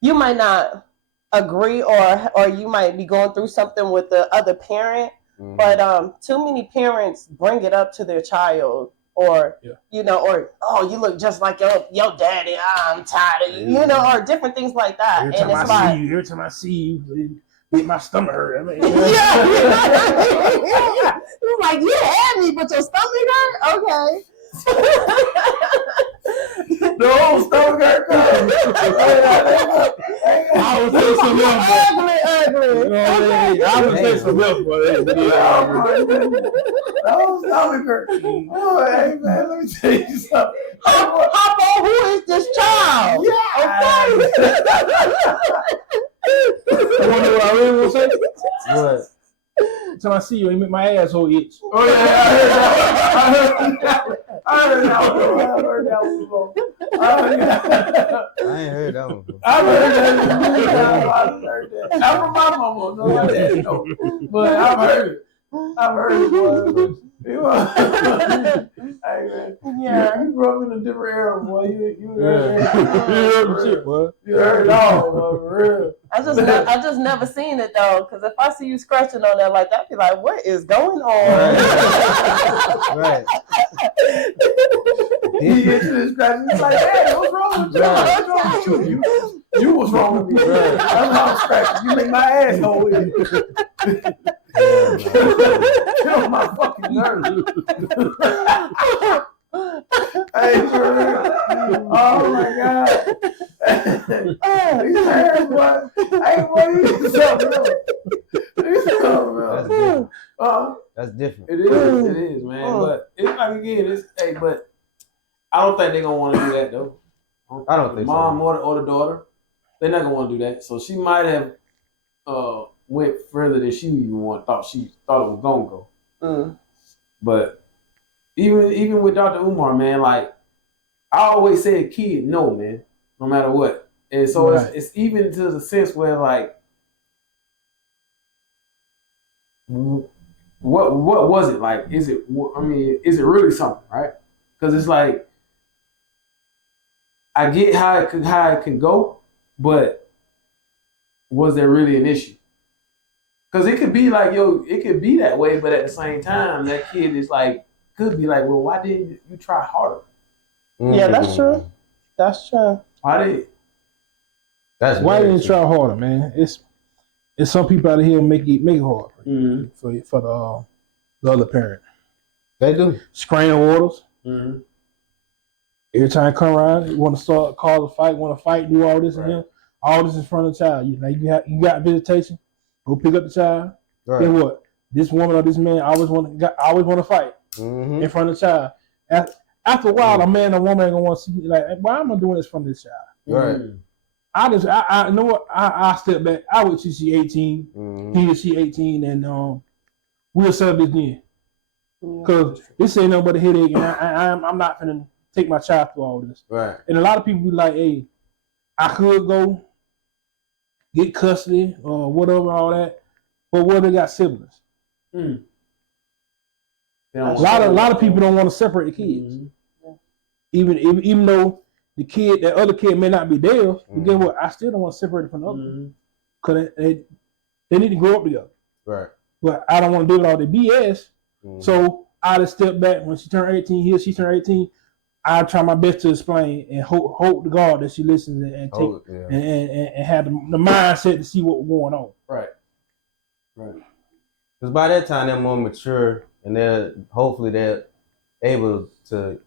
you might not agree or you might be going through something with the other parent, but too many parents bring it up to their child, or you know, or oh, you look just like your daddy. I'm tired of you, you know, or different things like that. Every time Every time I see you, it make my stomach hurt. I mean, You're like, you had me, but your stomach hurt? Okay. The whole stomach hurt. I would say something else. Ugly. You know what I mean? I would say something else, but The whole stomach hurt. Oh, hey man, let me tell you something. Papa, who is this child? you want to know what I really want to say? What? Until I see you, you make my asshole itch. Oh yeah, I heard that one before. I ain't heard that one before. I've heard that. Not from my mama, no, my dad, no. But I've heard it. Boy. Hey man, you grew up in a different era, boy. You heard it all, bro, for real. I just never seen it though, because if I see you scratching on that like that, I'd be like, what is going on? Right. He gets to this scratching. It's like, hey, what's wrong with you? What's wrong with you? You was wrong with me. That's how I'm scratching. You make my asshole itch. Kill my fucking nerves. Hey, for real. Oh my God. These hairs, boy. Hey, boy, you something else. That's different. That's different. It is, man. But it's like again, but I don't think they're gonna want to do that though. I don't think so. Mom or the daughter, they're not gonna want to do that. So she might have went further than she even thought it was gonna go. But even with Dr. Umar, man, like I always say, a kid, no, man, no matter what. And so it's even to the sense where like, what was it like? Is it really something, right? Because it's like, I get how it can go, but was there really an issue? Because it could be like, it could be that way, but at the same time, that kid is like, could be like, well, why didn't you try harder? Yeah, that's true. That's true. Why did? That's Why very didn't you true. try harder, man? And some people out here make it hard Mm-hmm. for the other parent. They do. Screen orders. Mm-hmm. Every time I come around, you want to start cause a fight, want to fight, do all this and Right. here, all this in front of the child. You got visitation. Go pick up the child. Right. Then what? This woman or this man always want to fight Mm-hmm. in front of the child. After a while, a man or woman gonna want to see like, why am I doing this from this child? Right. I know what I step back. I wait till she 18. Mm-hmm. He or she 18, and we'll settle this then. Yeah. Cause this ain't nothing but a headache, and I'm not gonna take my child through all this. Right. And a lot of people be like, hey, I could go get custody or whatever, all that, but what if they got siblings? Mm. A lot of people don't want to separate the kids, Mm-hmm. even though that other kid may not be theirs. But guess Mhm. what? I still don't want to separate it from the other, Mm-hmm. because they need to grow up together. Right. But I don't want to do it all the BS. Mhm. So I just step back when she turned 18. She turned 18. I try my best to explain and hope to God that she listens and take Oh, yeah. and have the mindset to see what's going on. Right. Right. Because by that time they're more mature and they're able to,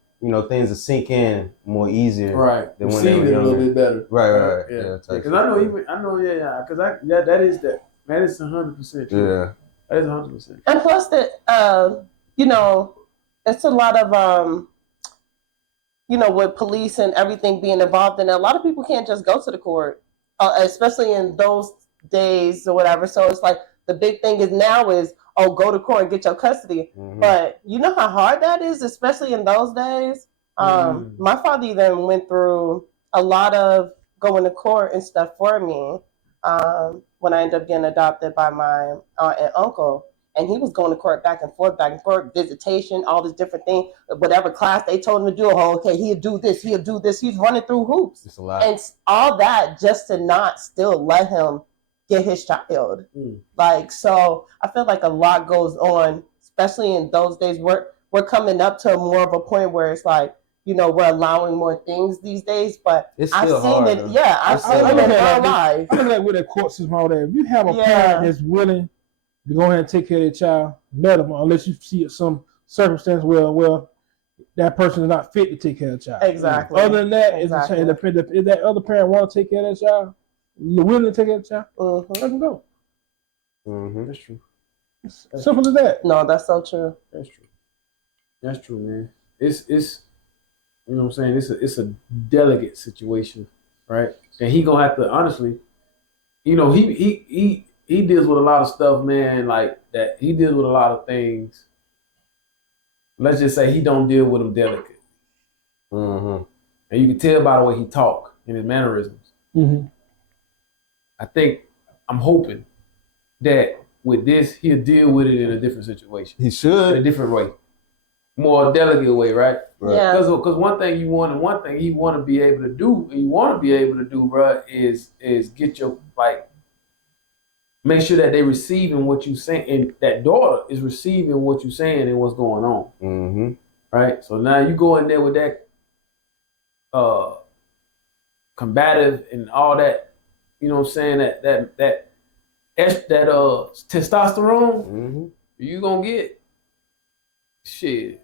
things to sink in more easier. Right. Than when they Receive were it a little younger. bit better. Right. Yeah. type Because I know shit. because that is 100% true. Yeah. That is 100%. And plus that it's a lot of with police and everything being involved in it, a lot of people can't just go to the court, especially in those days or whatever. So it's like the big thing is go to court and get your custody. Mhm. But you know how hard that is, especially in those days. My father even went through a lot of going to court and stuff for me when I ended up getting adopted by my aunt and uncle. And he was going to court back and forth, visitation, all this different thing, whatever class they told him to do. Oh, okay, he'll do this. He's running through hoops. It's a lot. And all that just to not still let him get his child. So I feel like a lot goes on, especially in those days. We're coming up to more of a point where it's like, we're allowing more things these days, but It's I've still seen hard, it. though. Yeah, I've It's seen still it in hard. our life. I look like with that court system all that. If you have a Yeah. parent that's willing to go ahead and take care of their child, let them, unless you see some circumstance where that person is not fit to take care of the child. Exactly. Other than that, Exactly. if that other parent want to take care of that child, you're willing to take care of the child, Mhm. let them go. Mm-hmm. That's true. Simple as that. No, that's so true. That's true. That's true, man. It's you know what I'm saying? It's a delicate situation, right? And he gonna have to honestly, he deals with a lot of stuff, man, like that. He deals with a lot of things. Let's just say he don't deal with them delicate. Mm-hmm. And you can tell by the way he talk and his mannerisms. Mm-hmm. I'm hoping that with this, he'll deal with it in a different situation. He In a should. different way. More delicate way, right? Right. Yeah. Because one thing you want and one thing he want to be able to do, and you want to be able to do, bro, is get your, make sure that they receiving what you saying, and that daughter is receiving what you saying and what's going on, Mm-hmm. right? So now you go in there with that combative and all that, you know what I'm saying, that testosterone, Mm-hmm. you gonna get shit.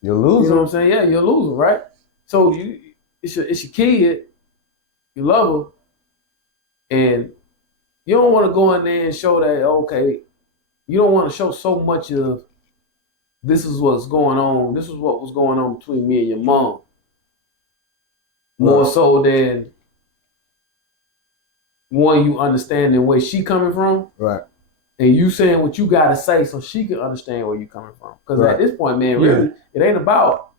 You're You know losing. what I'm saying? Yeah, you're a loser, right? So it's your kid, you love her, and you don't want to go in there and show that, okay, you don't want to show so much of this is what's going on. This is what was going on between me and your mom. More Right. so than one, you understanding where she coming from, Right. and you saying what you gotta say so she can understand where you coming from. Because Right. at this point, man, really, it ain't about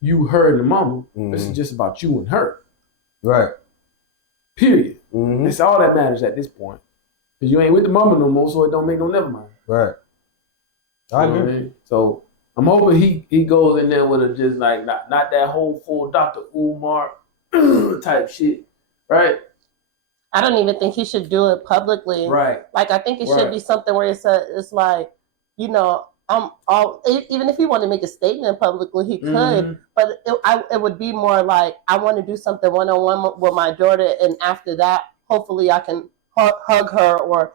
you, her, and the mama. This Mhm. is just about you and her. Right. Period. Mm-hmm. It's all that matters at this point. Because you ain't with the mama no more, so it don't make no never mind. Right. I You know what agree. I mean? So I'm hoping he goes in there with a just like not that whole full Dr. Umar type shit. Right? I don't even think he should do it publicly. Right. Like, I think it Right. should be something where it's like, even if he wanted to make a statement publicly, he could. Mhm. But it would be more like, I want to do something one-on-one with my daughter, and after that, hopefully I can hug her, or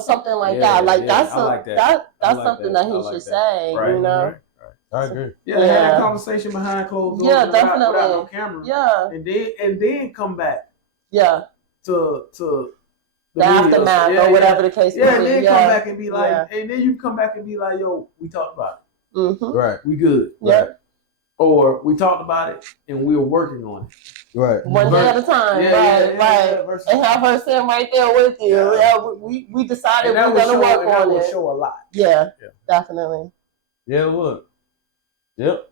something like that. Like that's I like that's I like something that. that I he like should that. say. Right. I agree. Yeah, have that conversation behind closed doors. Yeah, without definitely. no camera. Yeah, And then come back yeah. to The aftermath or whatever the case may Yeah, be. and then come back and be like, Yeah. and then you come back and be like, yo, we talked about it. Mm-hmm. Right. We good. Yeah. Right. Or we talked about it and we were working on it. Right. One day at a time. Right. Versus- And have her sitting right there with you. Yeah. We decided and we're gonna work that on would it. show a lot. Yeah, definitely. Yeah, it would. Yep.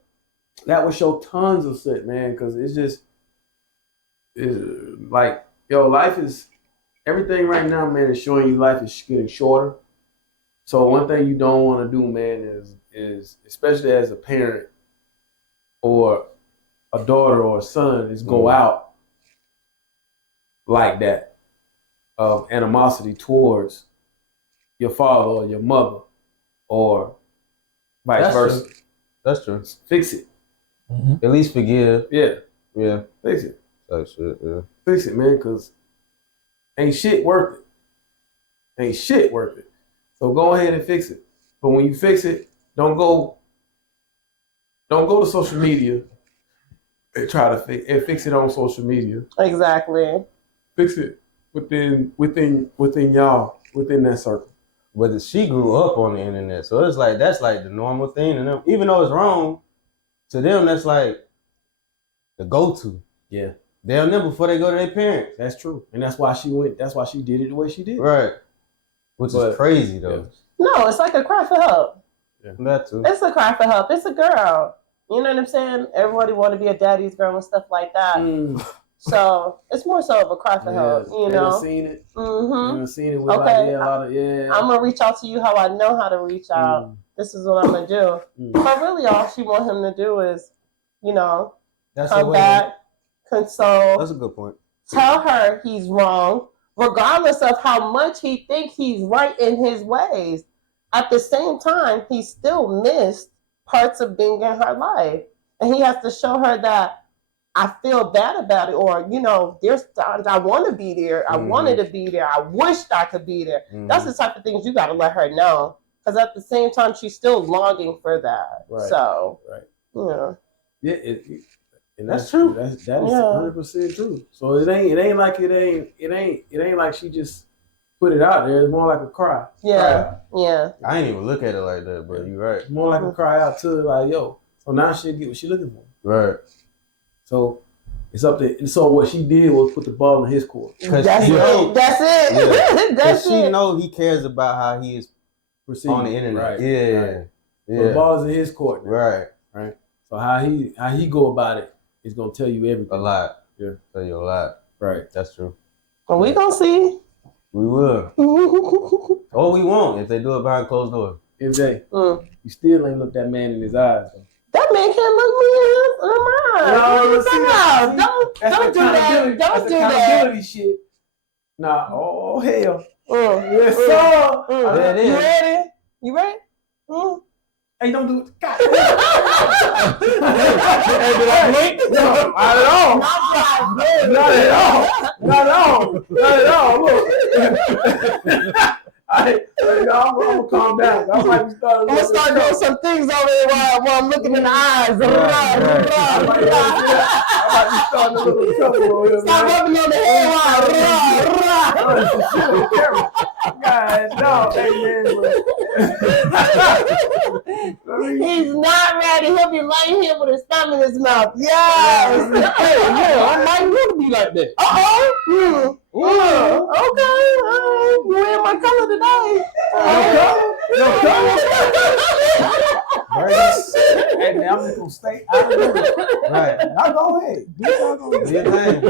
That would show tons of shit, man, because it's like, yo, life is, everything right now, man, is showing you life is getting shorter. So one thing you don't want to do, man, is especially as a parent or a daughter or a son, is go out like that of animosity towards your father or your mother or vice versa. True. That's true. Fix it. At least forgive. Yeah. Yeah. Fix it. That shit. Yeah. Fix it, man, because ain't shit worth it. Ain't shit worth it. So go ahead and fix it. But when you fix it, don't go to social media and try to fix it on social media. Exactly. Fix it within y'all, within that circle. But she grew up on the internet, so it's like that's like the normal thing, and even though it's wrong, to them that's like the go-to. Yeah, they'll know before they go to their parents. That's true, and that's why she went. That's why she did it the way she did. Right, which is crazy though. No, it's like a cry for help. Yeah. That too. It's a cry for help. It's a girl. You know what I'm saying? Everybody want to be a daddy's girl and stuff like that. So it's more so of a cry for help, you know. I've seen it. Mm-hmm. I've seen it with like, a lot of I'm gonna reach out to you how I know how to reach out. This is what I'm gonna do. But really, all she want him to do is, come back, console. That's a good point. Tell her he's wrong, regardless of how much he think he's right in his ways. At the same time, he still missed parts of being in her life, and he has to show her that I feel bad about it, or there's times I want to be there. I wanted to be there. I wished I could be there. That's the type of things you got to let her know, because at the same time, she's still longing for that. Right. So, yeah, and that's true. That is 100% true. So it ain't like she just put it out there. It's more like a cry. Yeah, yeah. I ain't even look at it like that, but you're right. It's more like a cry out to like, yo. So now she'll get what she's looking for. Right. So it's up to. So what she did was put the ball in his court. That's it. That's it. Yeah. That's she know he cares about how he is perceived on the internet. Right. Yeah. Right. So the ball is in his court. Now. Right. Right. So how he go about it is gonna tell you everything. A lot. Yeah. Tell you a lot. Right. That's true. Well, we gonna see. We will. Or we won't if they do it behind closed doors. MJ, you still ain't looked that man in his eyes though. That man can't look me in my eyes. Don't do that. Don't do that. Shit. Nah. Oh hell. Yes, sir. There it is. You ready? You ready? Hey, don't do it. God. No, not at all. Not at all. Not at all. Not at all. Look. I'm gonna calm down. I'm gonna start doing some things over there while I'm looking in the eyes. I might be starting a little trouble over here. Stop rubbing on the head. Guys, no, He's not ready. He'll be laying here with his thumb in his mouth. Yes. I might want to be like that. Okay. You in my color today. Hey, man, I'm just gonna stay out of it. Right. Now go ahead. Do what y'all gonna do.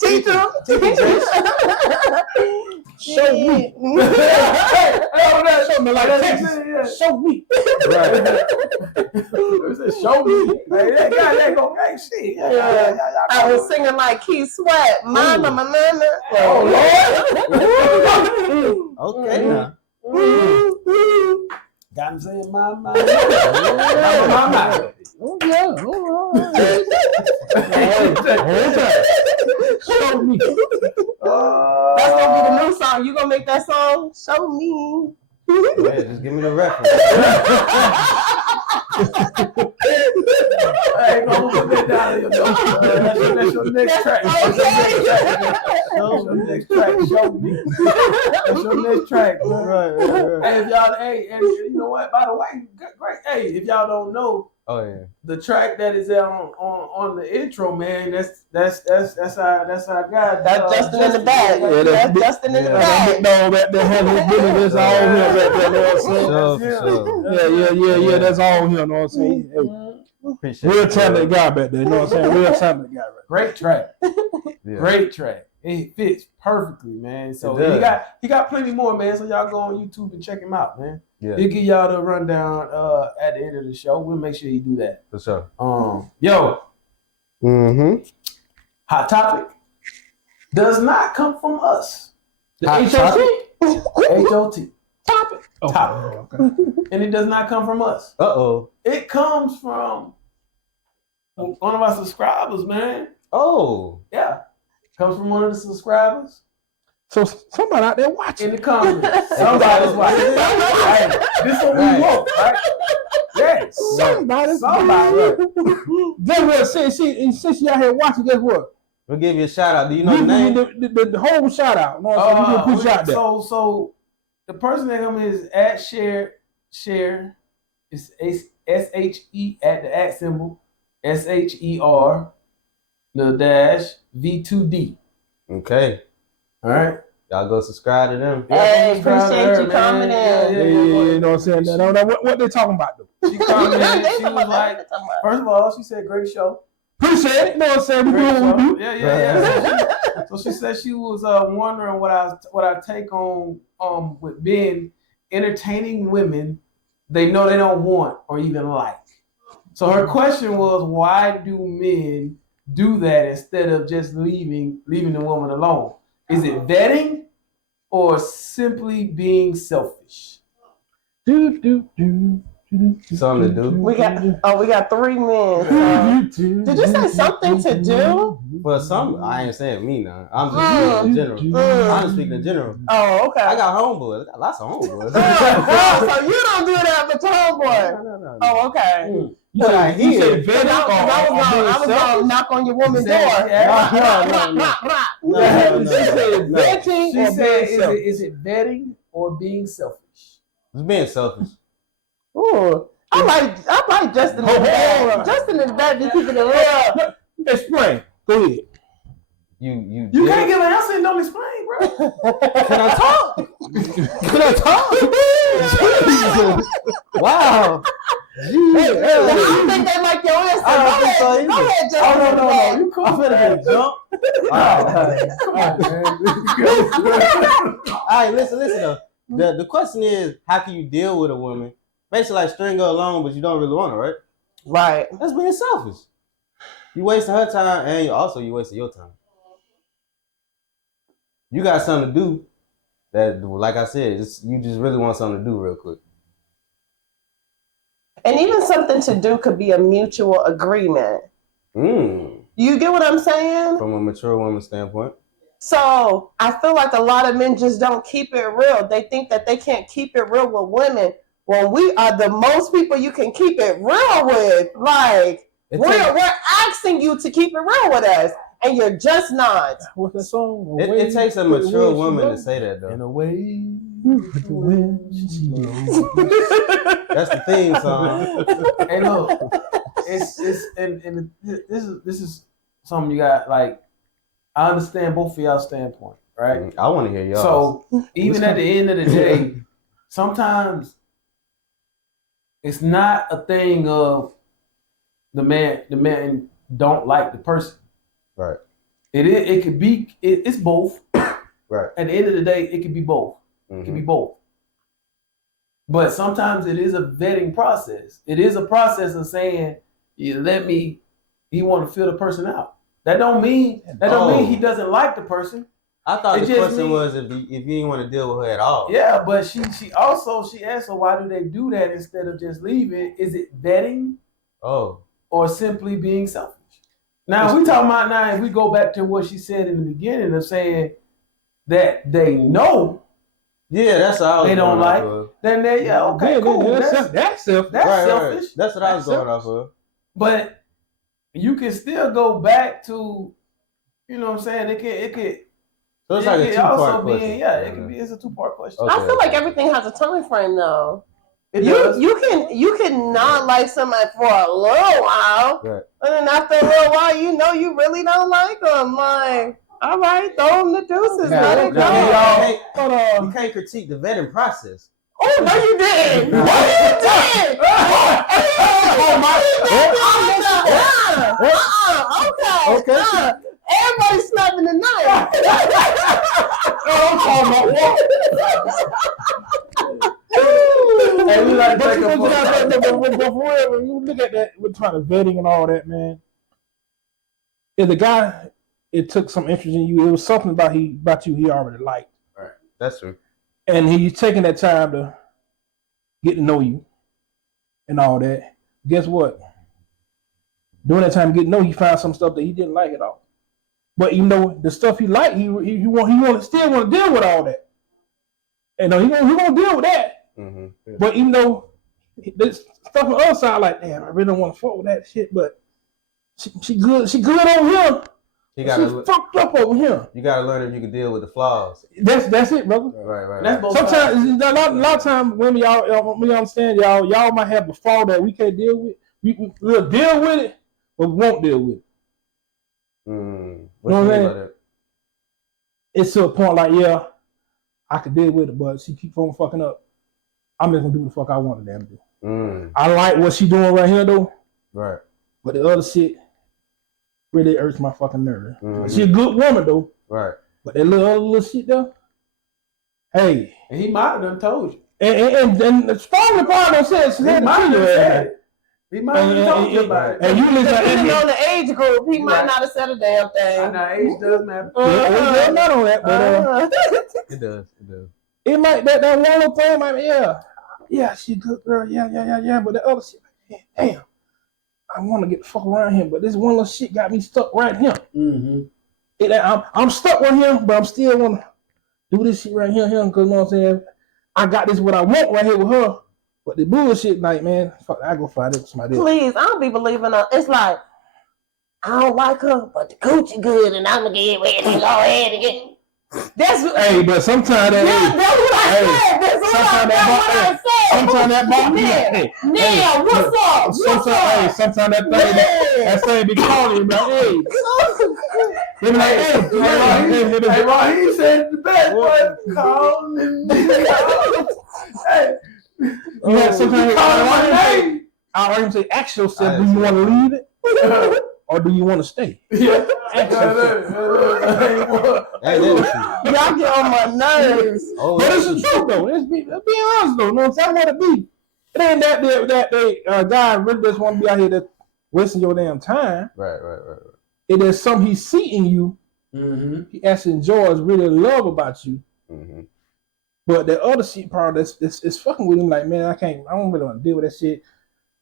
Teach him. Show me. Show me like Texas. Show me. Right. Show me. Hey, that guy, that go, hey, shit. I was singing like Keith Sweat. Mama, my mama. Oh, Lord. Okay, now. Got him saying, mama. Oh, yeah. All right. Show me. That's gonna be the new song. You gonna make that song? Show me. Yeah, just give me the reference. Hey, go put that down in your notes. That's your next track. That's your next track. Show me. That's your next track. Right. Hey, if y'all, hey, and you know what? By the way, great. Hey, if y'all don't know, Oh yeah. the track that is there on the intro, man, that's our guy. That's Justin in the back. Yeah, That's Justin in the yeah. back. Big dog back there having his business. That's all him right there. Know what I'm saying? Yeah. That's all him. Know what I'm saying? Hey, Appreciate real it. talented guy back there. You know what I'm saying? Real talented guy right Great track. Yeah. Great track. It fits perfectly, man. So It does. he got plenty more, man. So y'all go on YouTube and check him out, man. Yeah, He'll give y'all the rundown at the end of the show. We'll make sure you do that. for sure. Yo, Mm-hmm. hot topic does not come from us. The Hot HOT. HOT. there. Topic. Okay. And it does not come from us. Uh-oh. It comes from one of our subscribers, man. Oh. Yeah. Comes from one of the subscribers So somebody out there watching. in the comments. Somebody's watching. Hey, this is what we want, right? Yeah. Somebody. Guess what? Since you out here watching, guess what? We'll give you a shout out. Do you know the We name? the whole shout out. You know what I'm saying? We gonna push out there. So the person that comes is at share. It's SHE at the at symbol SHER the dash V2D. Okay. All right. Y'all go subscribe to them. Hey, Subscribe to appreciate her, you man. coming in. Yeah, you know what I'm saying? Now, what they talking about though? She commented. They She talking was about like, that. They talking about- first of all, she said, "Great show." Appreciate it. You know what I'm saying? We do Great what we show. do. Yeah. So she said she was wondering what I take on with men entertaining women they know they don't want or even like. So her question was, why do men do that instead of just leaving the woman alone? Is it vetting or simply being selfish? Something to do. We got 3 men. So. Did you say something to do? But some, I ain't saying me now. I'm just speaking in general. I'm just speaking in general. Oh, okay. I got homeboys. I got lots of homeboys. So you don't do that for Tomboy. No. Oh, okay. You said Because I was gonna knock on your woman's door. No. She said, is it vetting or being selfish? It's being selfish. Ooh, I like Justin in the bed. Justin in the bed just keeping it real. Explain. Go ahead. You You can't give an answer and don't explain, bro. Can I talk? Can I talk? Jesus. Wow. I don't think they like your answer. I don't think so either. Go ahead, Justin. Oh, no. You cool. I'm finna get jumped. All right, listen though. The question is, how can you deal with a woman? Basically like string her along, but you don't really want her, right? Right. That's being selfish. You wasting her time and you wasting your time. You got something to do that, like I said, you just really want something to do real quick. And even something to do could be a mutual agreement. You get what I'm saying? From a mature woman's standpoint. So I feel like a lot of men just don't keep it real. They think that they can't keep it real with women when we are the most people you can keep it real with. Like, we're asking you to keep it real with us, and you're just not. What's that song? It takes a mature woman to say that, though. In a way. That's the theme song. Hey, look, this is something you got. Like, I understand both of y'all standpoint, right? I want to hear y'all. So even at the end of the day, sometimes it's not a thing of the man don't like the person. Right. It could be it's both. Right. At the end of the day, it could be both. It can be both. But sometimes it is a vetting process. It is a process of saying, he want to feel the person out. That don't mean he doesn't like the person. I thought the question was if you didn't want to deal with her at all. Yeah, but she asked her, why do they do that instead of just leaving? Is it vetting? Oh. Or simply being selfish? Now we talking about if we go back to what she said in the beginning of saying that they know Yeah, that's all. they don't like, then they okay, cool. That's selfish. That's right, selfish. Right. That's what I was going off of. But you can still go back to, you know what I'm saying? It could. So it's like a two-part question. It can be. It's a two-part question. Okay. I feel like everything has a time frame though. It does. You can not like somebody for a little while, Right. and then after a little while, you know you really don't like them. Like, all right, throw them the deuces, let it go. You can't critique the vetting process. Oh no, you didn't. No, you did. Okay. Everybody's snapping the knife. I'm talking about what? Hey, we like But take a when you look at that, we're trying to vetting and all that, man. If the guy, it took some interest in you, it was something about you he already liked. Right. That's true. And he's taking that time to get to know you and all that. Guess what? During that time to get to know, he found some stuff that he didn't like at all. But you know the stuff he liked, he still want to deal with all that. And he gonna deal with that. Mm-hmm. Yeah. But even though this stuff on the other side, like, damn, I really don't want to fuck with that shit. But she good over here. She fucked up over here. You gotta learn if you can deal with the flaws. That's it, brother. Right. That's both Sometimes a lot of times women, y'all we understand y'all might have a flaw that we can't deal with. We'll deal with it, but we won't deal with it. What You know you what I'm mean saying? by that? It's to a point like, yeah, I could deal with it, but she keep on fucking up. I'm just gonna do what the fuck I want to damn do. I like what she doing right here though. Right. But the other shit really hurts my fucking nerve. Mm-hmm. She a good woman though. Right. But that little shit though, hey. And he might have done told you. And the strongly part of says she He had might have to said it. He might have told you about it. And you listen Depending on the age group, he might not have said a damn I thing. know age does matter. it not on that, but It does. it might that one little thing might be, yeah, she a good girl, yeah. But the other shit, damn, I want to get the fuck around him, but this one little shit got me stuck right here. Mm-hmm. I'm stuck right here, but I'm still want to do this shit right here, because you know what I'm saying. I got this what I want right here with her, but the bullshit, like, man, fuck, I go find it with somebody else. Please, I don't be believing her. It's like, I don't like her, but the coochie good, and I'm gonna get ready to go ahead and get. That's Hey, but sometimes that that's what I said. That's what I said. Sometimes that bottom, Now, what's up? Sometimes that thing be calling you, man. Hey, they be like, Hey, Raheem said the best one. Calling me. Hey, sometimes calling my name. I heard him say, ask yourself, do you want to leave it or do you want to stay? Yeah. Hey, Y'all get on my nerves. But it's the truth though. Let's be honest though. You know what I'm saying? I want to be. It ain't that guy really just want to be out here that wasting your damn time. Right. It is something he see in you. Mm-hmm. He actually enjoys, really love about you. Mm-hmm. But the other shit part that's fucking with him. Like, man, I don't really want to deal with that shit.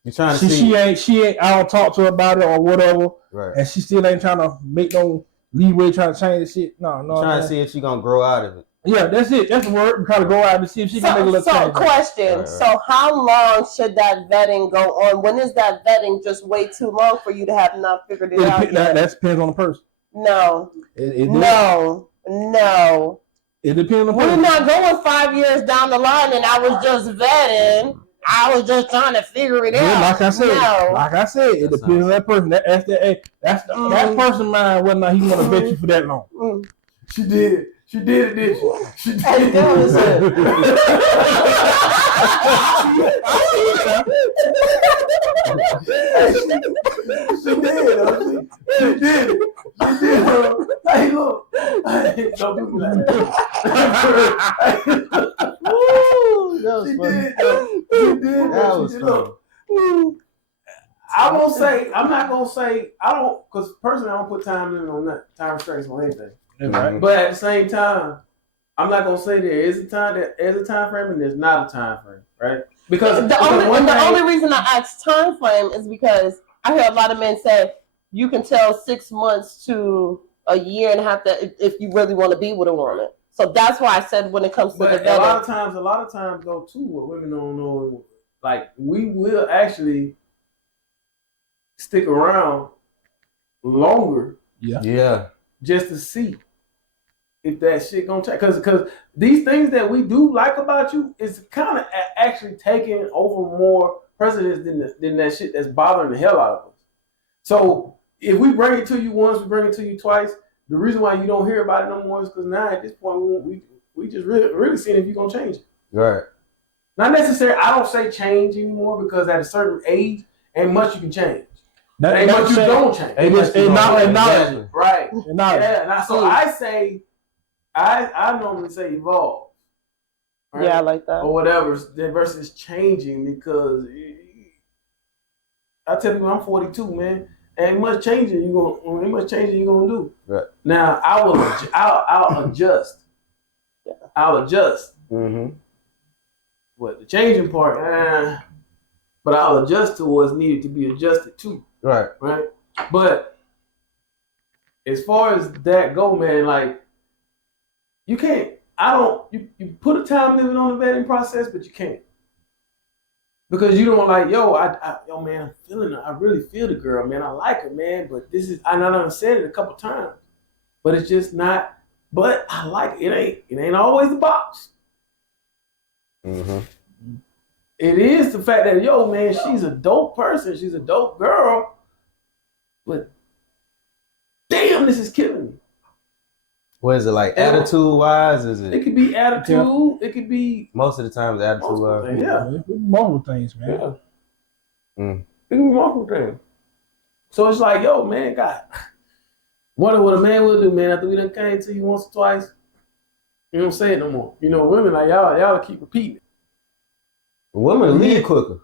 You trying to see? She ain't. I don't talk to her about it or whatever. Right. And she still ain't trying to make no leeway, trying to change the shit. No. Trying to see if she gonna grow out of it. Yeah, that's it. That's the word. We try to go out and see if she can make a little change. Question. Right. So how long should that vetting go on? When is that vetting just way too long for you to have not figured it out yet? That depends on the person. No. It No. It depends on the We're person. not going 5 years down the line and I was just vetting. I was just trying to figure it out. Like I said, No. it depends on that person. That person mind whether or not he want to vet you for that long. She did it, didn't she? She did And that was She did it. Hey, look. Hey, don't do me like that. That was funny. She did. That was funny. I'm not gonna say, because personally I don't put time limit on that, time restraints on anything. Right. But at the same time, I'm not gonna say there's a time frame and there's not a time frame, right? Because the only reason I ask time frame is because I hear a lot of men say you can tell 6 months to a year and a half that if you really want to be with a woman. So that's why I said when it comes to the But vetting. a lot of times though too, what women don't know, like we will actually stick around longer Yeah. just to see if that shit gonna change. Because these things that we do like about you is kind of actually taking over more precedence than that shit that's bothering the hell out of us. So if we bring it to you once, we bring it to you twice. The reason why you don't hear about it no more is because now at this point we just really seeing if you're gonna change it. Right. Not necessarily. I don't say change anymore because at a certain age, ain't much you can change. Ain't much you don't change. Acknowledge. Right. Acknowledge. Yeah. So I say, I normally say evolve. Right? Yeah, I like that. Or whatever versus changing, because I tell people I'm 42, man. Ain't much changing you gonna do. Right. Now I'll adjust. Yeah. I'll adjust. Mm-hmm. But the changing part, but I'll adjust to what's needed to be adjusted to. Right. Right. But as far as that go, man, like you can't. You put a time limit on the vetting process, but you can't. Because you don't like, yo, man, I'm feeling her. I really feel the girl, man. I like her, man. But this is, I done said it a couple times, but it's just not. But I like it. It ain't always the box. Mm-hmm. It is the fact that, yo, man, she's a dope person. She's a dope girl. But damn, this is killing me. What is it like? Attitude wise? Is It it? could be attitude. It could be Most of the time, it's attitude multiple wise. things. Yeah. Multiple things, man. Yeah. Mm. It can be multiple things. So it's like, yo, man, God, wonder what a man will do, man, after we done came to you once or twice. You don't say it no more. You know, women like y'all keep repeating. Women leave quicker.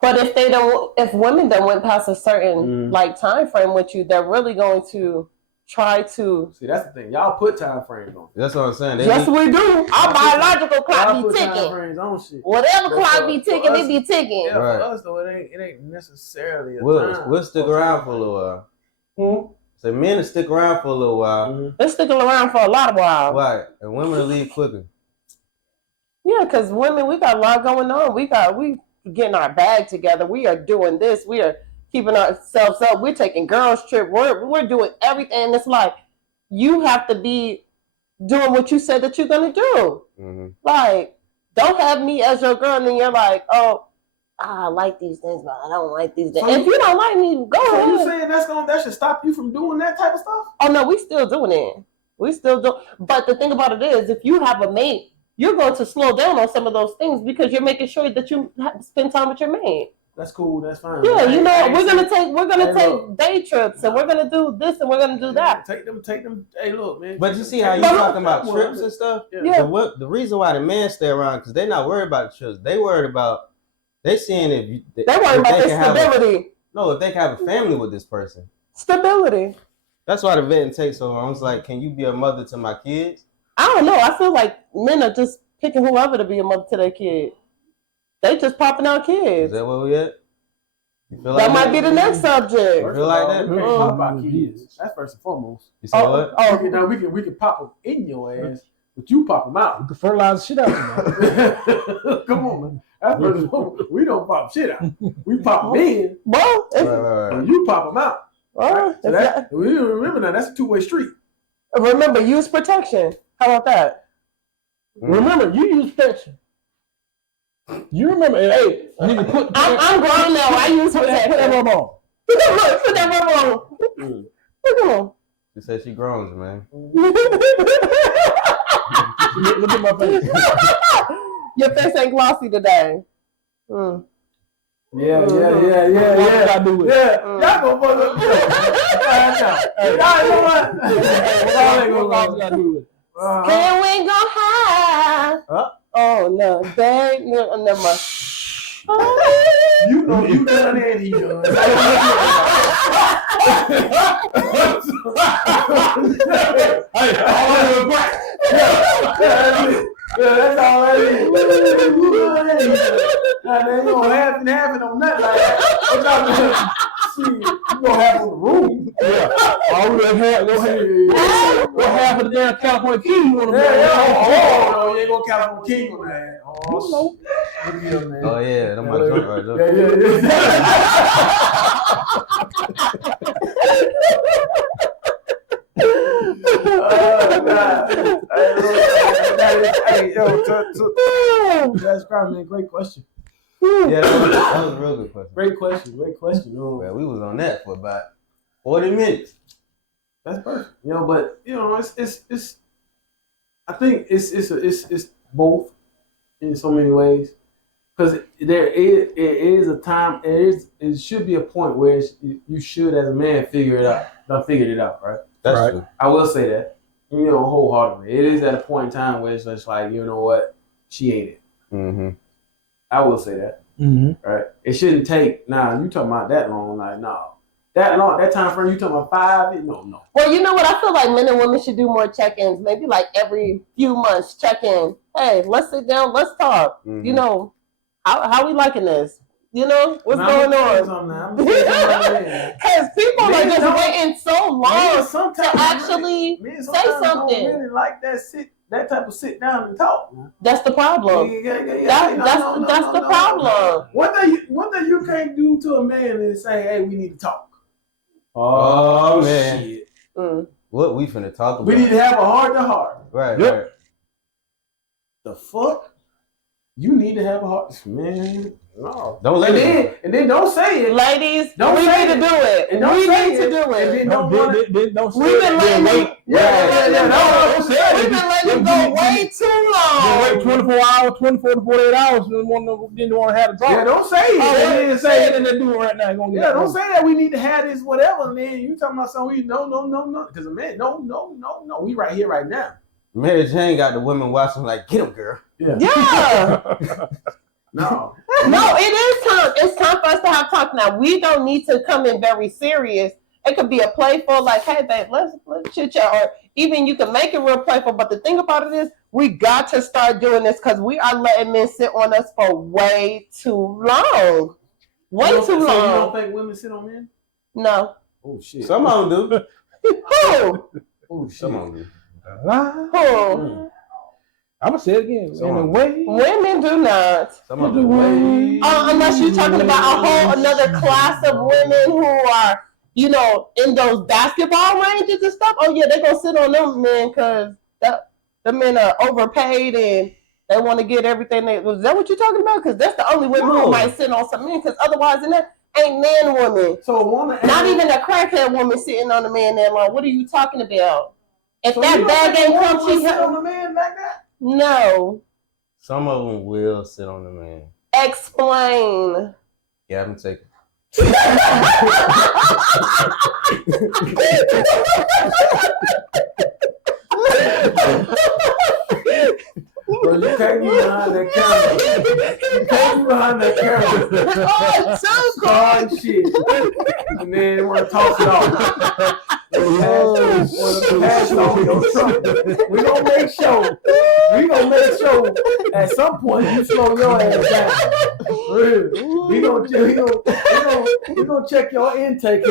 But if women don't went past a certain like time frame with you, they're really going to try to. See, that's the thing. Y'all put time frames on. That's what I'm saying. Yes, we do. Our biological clock Y'all be put time ticking. frames on shit. Whatever That's clock what- be for ticking, us- it be ticking. Yeah, Right. for us though, it ain't necessarily a We'll time. stick around for a little while. Hmm? So men will stick around for a little while. Mhm. They're sticking around for a lot of while. Right. And women will leave quicker. Yeah, because women, we got a lot going on. We getting our bag together. We are doing this. We are keeping ourselves up. We're taking girls trip. We're doing everything. And it's like, you have to be doing what you said that you're going to do. Mm-hmm. Like, don't have me as your girl and then you're like, oh, I like these things, but I don't like these things. So If you don't like me, go So you ahead. saying that should stop you from doing that type of stuff? Oh, no, we still doing it. We still do. But the thing about it is, if you have a mate, you're going to slow down on some of those things because you're making sure that you spend time with your mate. That's cool. That's fine. Yeah, you know, I ain't we're gonna Hey, take look. day trips and we're gonna do this and we're gonna do that. Take them. Hey, look, man. But you see how you But- talking about trips and stuff? Yeah. The reason why the men stay around, because they're not worried about the trips. They worried about, they seeing if They're worried about they their can have stability. if they can have a family with this person. Stability. That's why the vetting takes so long. It's like, can you be a mother to my kids? I don't know. I feel like men are just picking whoever to be a mother to their kid. They just popping out Is kids. that where we at? You feel That like might be the next subject. You feel like that? We can't pop our kids. That's first and foremost. You say what? Oh, We can pop them in your ass, but you pop them out. You can fertilize the shit out of you. Come on, man. That's first and foremost. We don't pop shit out. We pop them in, well, Right. and you pop them out. well, So that, we remember now. That's a two-way street. remember, use protection. How about that? Remember, you use protection. You remember, hey, nigga, put I'm grown now. I use put that protection. rub on. Put that rubber on. Look at him. She said she groans, man. Look at my face. Your face ain't glossy today. Yeah. What did I do with it? Yeah, y'all gonna fuck up. Y'all know what? Y'all ain't gonna What lie. did I do with it? Can we go high? Huh? Oh no, dang, no, never mind. You know you done and he done. That's all that is. Now, they ain't gonna happen on nothing like that. What y'all doing? Shit, you gonna have on the room. Yeah. All we have what half of the damn California King you want to Oh, you ain't gonna count on King, man. Oh, yeah, man. Oh yeah, that's my joint right there. Hey, yo, that's probably a great question. Yeah, that was a real good question. Great question. Well, we was on that for about 40 minutes. That's perfect. But it's. I think it's both in so many ways, because there is a time. It should be a point where you should, as a man, figure it out. Done figured it out, right? That's Right. true. I will say that. Wholeheartedly. It is at a point in time where it's just like, you know what, she ain't it. Mm-hmm. I will say that. Mm-hmm. Right? It shouldn't take. You talking about that long? Like, no, that long. That time frame you talking about 5? No. Well, you know what? I feel like men and women should do more check-ins. Maybe like every few months, check in. Hey, let's sit down. Let's talk. Mm-hmm. How we liking this? What's going on? Because people are just waiting so long to actually say something. Really like that type of sit down and talk. That's the problem. That's the problem. One thing you can't do to a man is say, "Hey, we need to talk." Oh man, shit. What we finna talk about? We need to have a heart to heart. Right. Yep. Right. The fuck? You need to have a heart, man. No. Don't let it. And then don't say it. Ladies, Don't we say need to do it. And don't We say need to do And it. then don't Don't We've been letting them We've been letting them go way too long. Wait 24 hours, 24 to 48 hours, and didn't want to have a talk. Yeah, don't say it. Oh, and then say it. and then do it right now. Yeah, don't say that we need to have this whatever, and then you talking about something. No. Because a man, no. We right here, right now. Mary Jane got the women watching like, get him, girl. Yeah. No. No, it is time. It's time for us to have talk now. We don't need to come in very serious. It could be a playful, like, hey, babe, let's chit chat, or even you can make it real playful. But the thing about it is, we got to start doing this because we are letting men sit on us for way too long. Way too So you long. don't think women sit on men? No. Oh shit. Some of them do. Who? Oh shit. Some of them do. Who? I'm gonna say it again. Some In a of them. way, Women do not. Some of them do. Unless you're talking about a whole another class of women who are, in those basketball ranges and stuff. Oh yeah, they're gonna sit on them men because the men are overpaid and they want to get everything. Is that what you're talking about? Because that's the only women who might sit on some men. Because otherwise, ain't man woman. So a woman, Not even a crackhead woman sitting on a man that long. What are you talking about? If so that bag ain't come, she sit on a man like that. No. Some of them will sit on the man. Explain. Yeah, I'm taking. Bro, you can't be behind that camera. You can't be behind that camera. Oh, so Scarred shit. And then they want to toss it off. Pass it on your truck. We gonna make sure at some point you slow your ass down. Real. We gonna check your intake.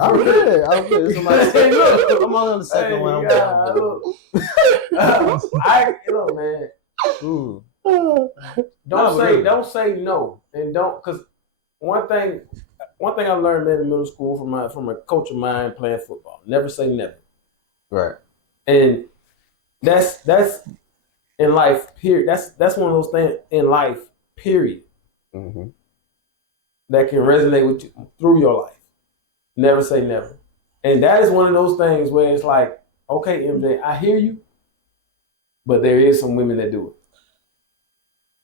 I'm good. Somebody say, look, I'm on the second one. Look, man. Ooh. Don't say no, and don't, because one thing I learned, man, in middle school from a coach of mine playing football: never say never. Right. And that's in life. Period. That's one of those things in life. Period. Mm-hmm. That can resonate with you through your life. Never say never, and that is one of those things where it's like, okay, MJ, I hear you, but there is some women that do it.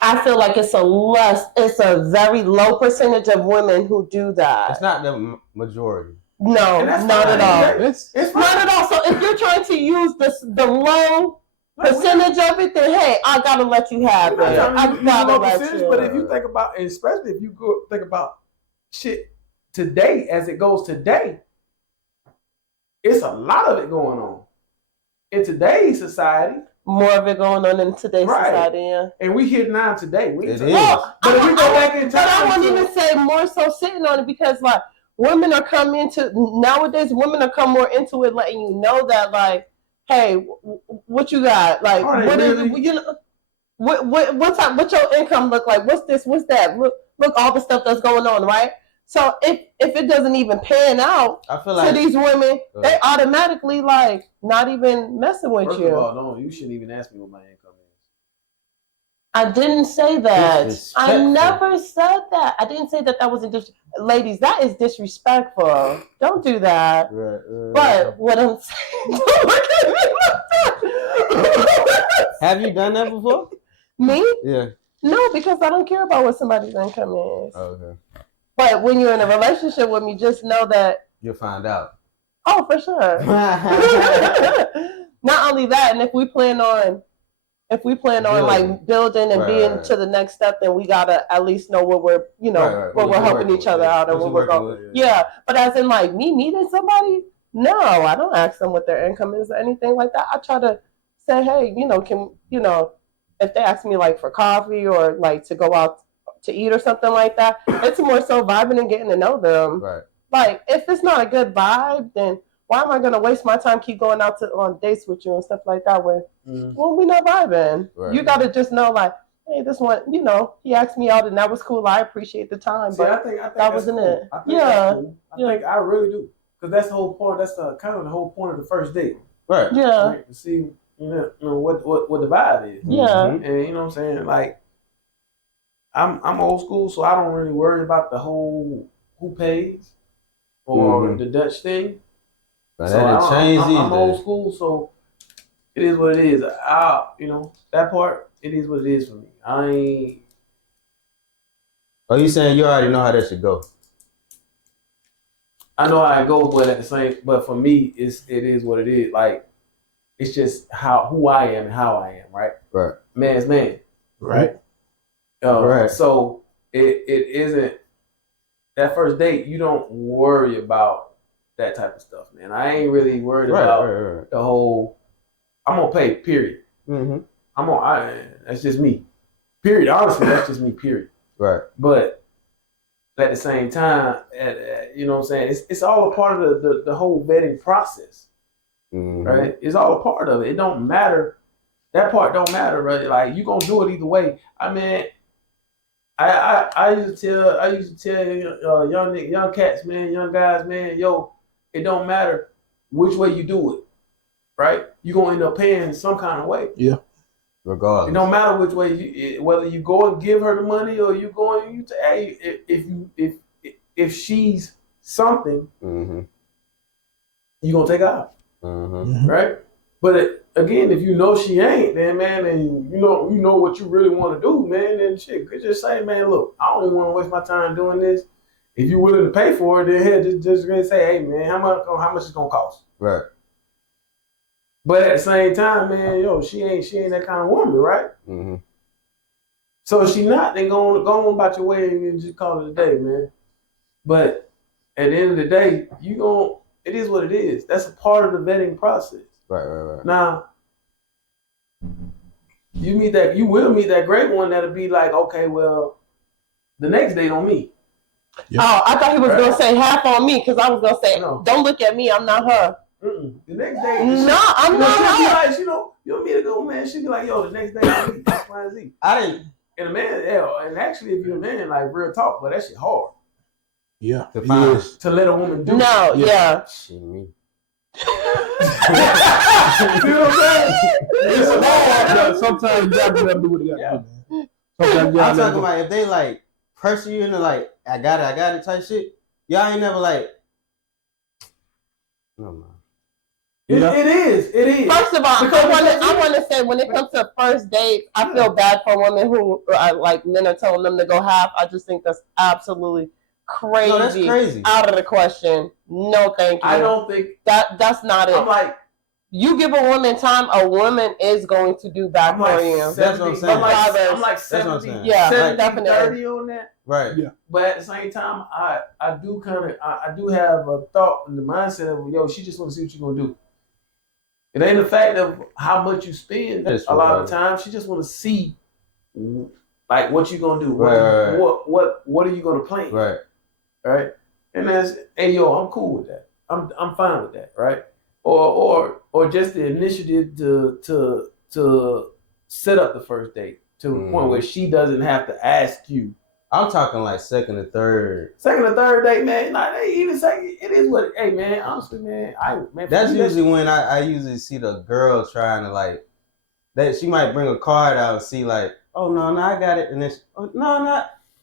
I feel like it's a very low percentage of women who do that. It's not the majority. No, And that's not fine. at all. It's Not at all. So if you're trying to use the low percentage of it, then hey, I gotta let you have it. I gotta let you. But if you think about, and especially if you think about shit today as it goes today, it's a lot of it going on in today's society. More of it going on in today's society, yeah. And we here now today. It is. But if we go back in time, but I won't even say more so sitting on it because, like, women are coming into nowadays. Women are come more into it, letting you know that like, hey, what you got? Like, Are they what is really? you know? What type? What your income look like? What's this? What's that? Look all the stuff that's going on, right? So if it doesn't even pan out I feel to like these women, they automatically like not even messing with First you. of all, no, you shouldn't even ask me what my income is. I didn't say that. I Disrespectful. never said that. I didn't say that that wasn't ladies, that is disrespectful. Don't do that. But what I'm saying, don't look at me like that. have you done that before? Me? Yeah. No, because I don't care about what somebody's income is. Okay. But when you're in a relationship with me, just know that. You'll find out. Oh, for sure. Not only that, and if we plan on like building and being to the next step, then we gotta at least know what we're what we're helping each other out and what we're going. Yeah, but as in like me meeting somebody, no, I don't ask them what their income is or anything like that. I try to say, hey, if they ask me like for coffee or like to go out to eat or something like that, it's more so vibing and getting to know them. Right. Like if it's not a good vibe, then why am I gonna waste my time keep going out on dates with you and stuff like that when we not vibing? Right. You gotta just know like, hey, this one, he asked me out and that was cool. I appreciate the time, but I think that wasn't cool. it. I think I think I really do, because that's the whole point. That's kind of the whole point of the first date. Right. Yeah. Right? To see what the vibe is. Yeah. And you know what I'm saying? Like I'm old school, so I don't really worry about the whole who pays or the Dutch thing. But so that changed I'm old school, so it is what it is. That part, it is what it is for me. I ain't. Oh, you saying you already know how that should go? I know how it goes, but for me, it is what it is. Like, it's just who I am and how I am, right? Right. Man's man. Right. Right. So it isn't that first date. You don't worry about that type of stuff, man. I ain't really worried about the whole. I'm gonna pay. Period. That's just me. Period. Honestly, that's just me. Period. Right. But at the same time, you know what I'm saying? It's all a part of the whole vetting process, right? It's all a part of it. It don't matter. That part don't matter, right? Like you gonna do it either way. I mean, I used to tell young cats, man, young guys, man, yo, it don't matter which way you do it, right? You gonna end up paying some kind of way. Yeah. Regardless. It don't matter which way whether you go and give her the money or you go and you say, hey, if she's something, you gonna take her out, right? But again, if you know she ain't, then man, and you know what you really want to do, man, then shit, could just say, man, look, I don't even want to waste my time doing this. If you're willing to pay for it, then here, just gonna say, hey, man, how much it's gonna cost? Right. But at the same time, man, yo, she ain't that kind of woman, right? So if she not, then go on about your way and just call it a day, man. But at the end of the day, it is what it is. That's a part of the vetting process. Right. Now, you will meet that great one that'll be like, okay, well, the next date on me. Yep. Oh, I thought he was gonna say half on me because I was gonna say, don't look at me, I'm not her. The next day, no, I'm not her. Like, you'll meet a good man. She'll be like, yo, the next day on me, X, Y, and Z. I didn't. And a man, and actually, if you're a man, like real talk, but that shit hard. Yeah, to let a woman do. No, it. Yeah. Shit, me. You know what I'm saying? Sometimes you gotta do what you gotta do, man. I'm talking about if they like pressure you into like I got it type shit. Y'all ain't never like. No man. It is. First of all, I want to say when it comes to first dates, I feel bad for women who like men are telling them to go half. I just think that's absolutely crazy. No, that's crazy. Out of the question. No, thank you. I don't think that's not it. I'm like, you give a woman time, a woman is going to do back for you. That's what I'm saying. I'm like 70, yeah, 70, 30 on that. Right. Yeah. But at the same time, I do have a thought in the mindset of, yo, she just want to see what you're gonna do. It ain't the fact of how much you spend. A lot of the time, she just want to see like what you gonna do. What are you gonna plan? Right. Right. And that's, hey yo, I'm cool with that. I'm fine with that, right? Or just the initiative to set up the first date to the point where she doesn't have to ask you. I'm talking like second or third. Second or third date, man. Like they even say it is what. Hey, man. Honestly, man. That's usually when I usually see the girl trying to like that. She might bring a card out and see like, oh no, I got it, and then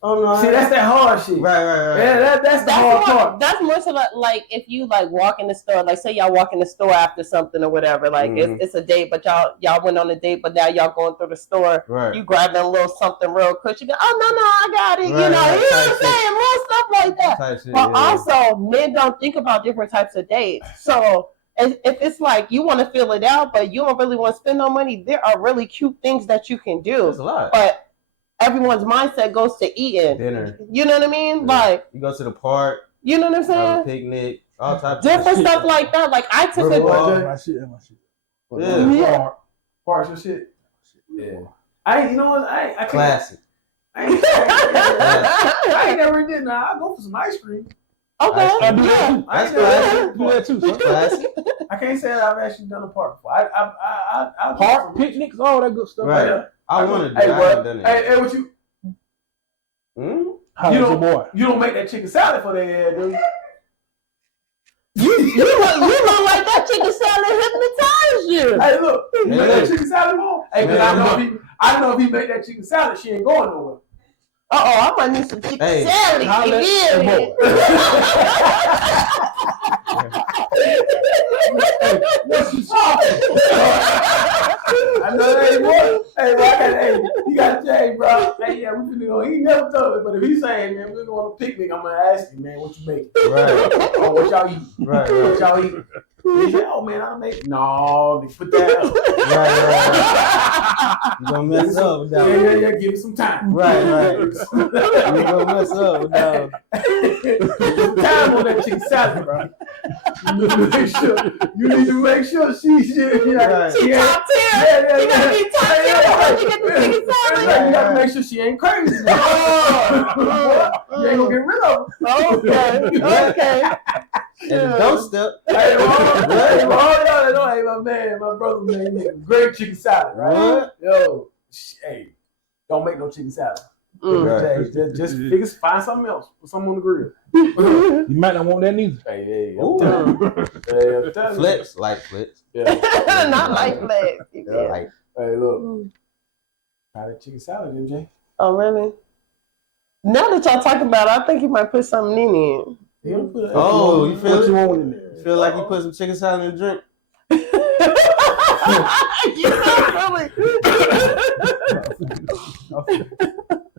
See, that's that hard shit. Right. Yeah, that's the hard part. That's more so like if you like walk in the store, like say y'all walk in the store after something or whatever, like it's a date, but y'all went on a date, but now y'all going through the store, you grab that little something real quick, you go, oh no, I got it, you know what I'm saying, more stuff like that. Shit, but also, men don't think about different types of dates, so. If it's like you want to feel it out, but you don't really want to spend no money, there are really cute things that you can do. There's a lot. But everyone's mindset goes to eating. Dinner. You know what I mean? Yeah. Like you go to the park. You know what I'm saying? Have a picnic. All types different of stuff like that. Like I took it. My shit. Yeah. Parks and shit. Yeah. You know what? I can't. Classic. I ain't never did that. I'll go for some ice cream. Okay. I do that too. That's classic. Do that too. Son. Classic. I can't say that I've actually done a park before. I Park, picnics, all that good stuff. Right. I want to do it. I haven't done it. Hey, what you? How's your boy? You don't make that chicken salad for their head, do you? You look like that chicken salad hypnotized you. Hey, look, you make that chicken salad for? Hey, because I know if he make that chicken salad, she ain't going nowhere. I might need some chicken salad. You hear me? What you talking? I know that ain't what. Hey, bro, you got to change, bro. Hey, yeah, we finna go. He never told me, but if he's saying, man, we're going on a picnic, I'm gonna ask you, man, what you make? Right. Oh, what y'all eat? Right. What y'all eat? He said, oh man, I make. No, they put that up. Right. You gonna mess up with that. Yeah. Give it some time. Right. You gonna mess up with that. Give some time on that chicken salad, bro. You need to make sure she's Right. She top tier. Yeah. You gotta be top tier before you get the chicken salad. You gotta make sure she ain't crazy. You ain't gonna get rid of her. Okay. And don't step. Hey, my man, my brother made a great chicken salad, right? What? Yo, hey, don't make no chicken salad. Right. Just find something else. Put something on the grill. You might not want that neither. Hey, Ooh. Flips, like flips. Yeah. Not like flex. Like, hey, look. Try that chicken salad, MJ. Oh, really? Now that y'all talking about it, I think you might put something in it. oh, you feel what you want in there? Feel like you put some chicken salad in a drink?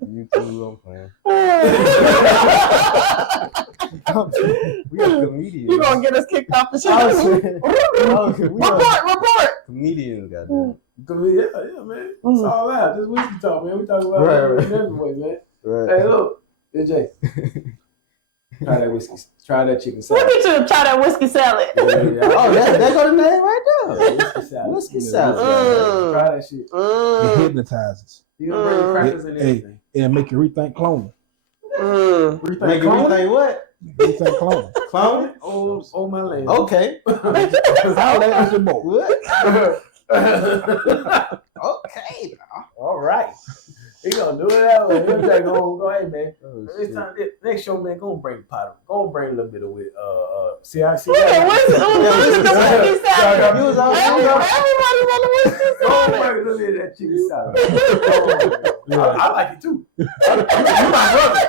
You too, I'm playing. We got comedians. You gonna get us kicked off the show? Report. Comedians, goddamn. Yeah, man. It's all out. This whiskey talk, man. We talk about Right. it every way, man. Right. Hey, look, MJ. Try that whiskey. Try that chicken salad. Look at you try that whiskey salad. Oh, that's got a name right there. Whiskey salad. Whiskey salad. Try that shit. It hypnotizes. You gonna bring crackers in everything. It'll make you rethink cloning. Make you rethink what? Rethink cloning. Clone? Oh my land. Okay. How that is your boy? What? Okay. All right. He gonna do it that way. He'll take go ahead, man. Next show, man, go and bring pot. Go and bring a little bit of it. See. What's the whiskey salad? You was on. Everybody's on the whiskey Go salad. and bring a little bit of that chicken salad. I like it too. You my brother.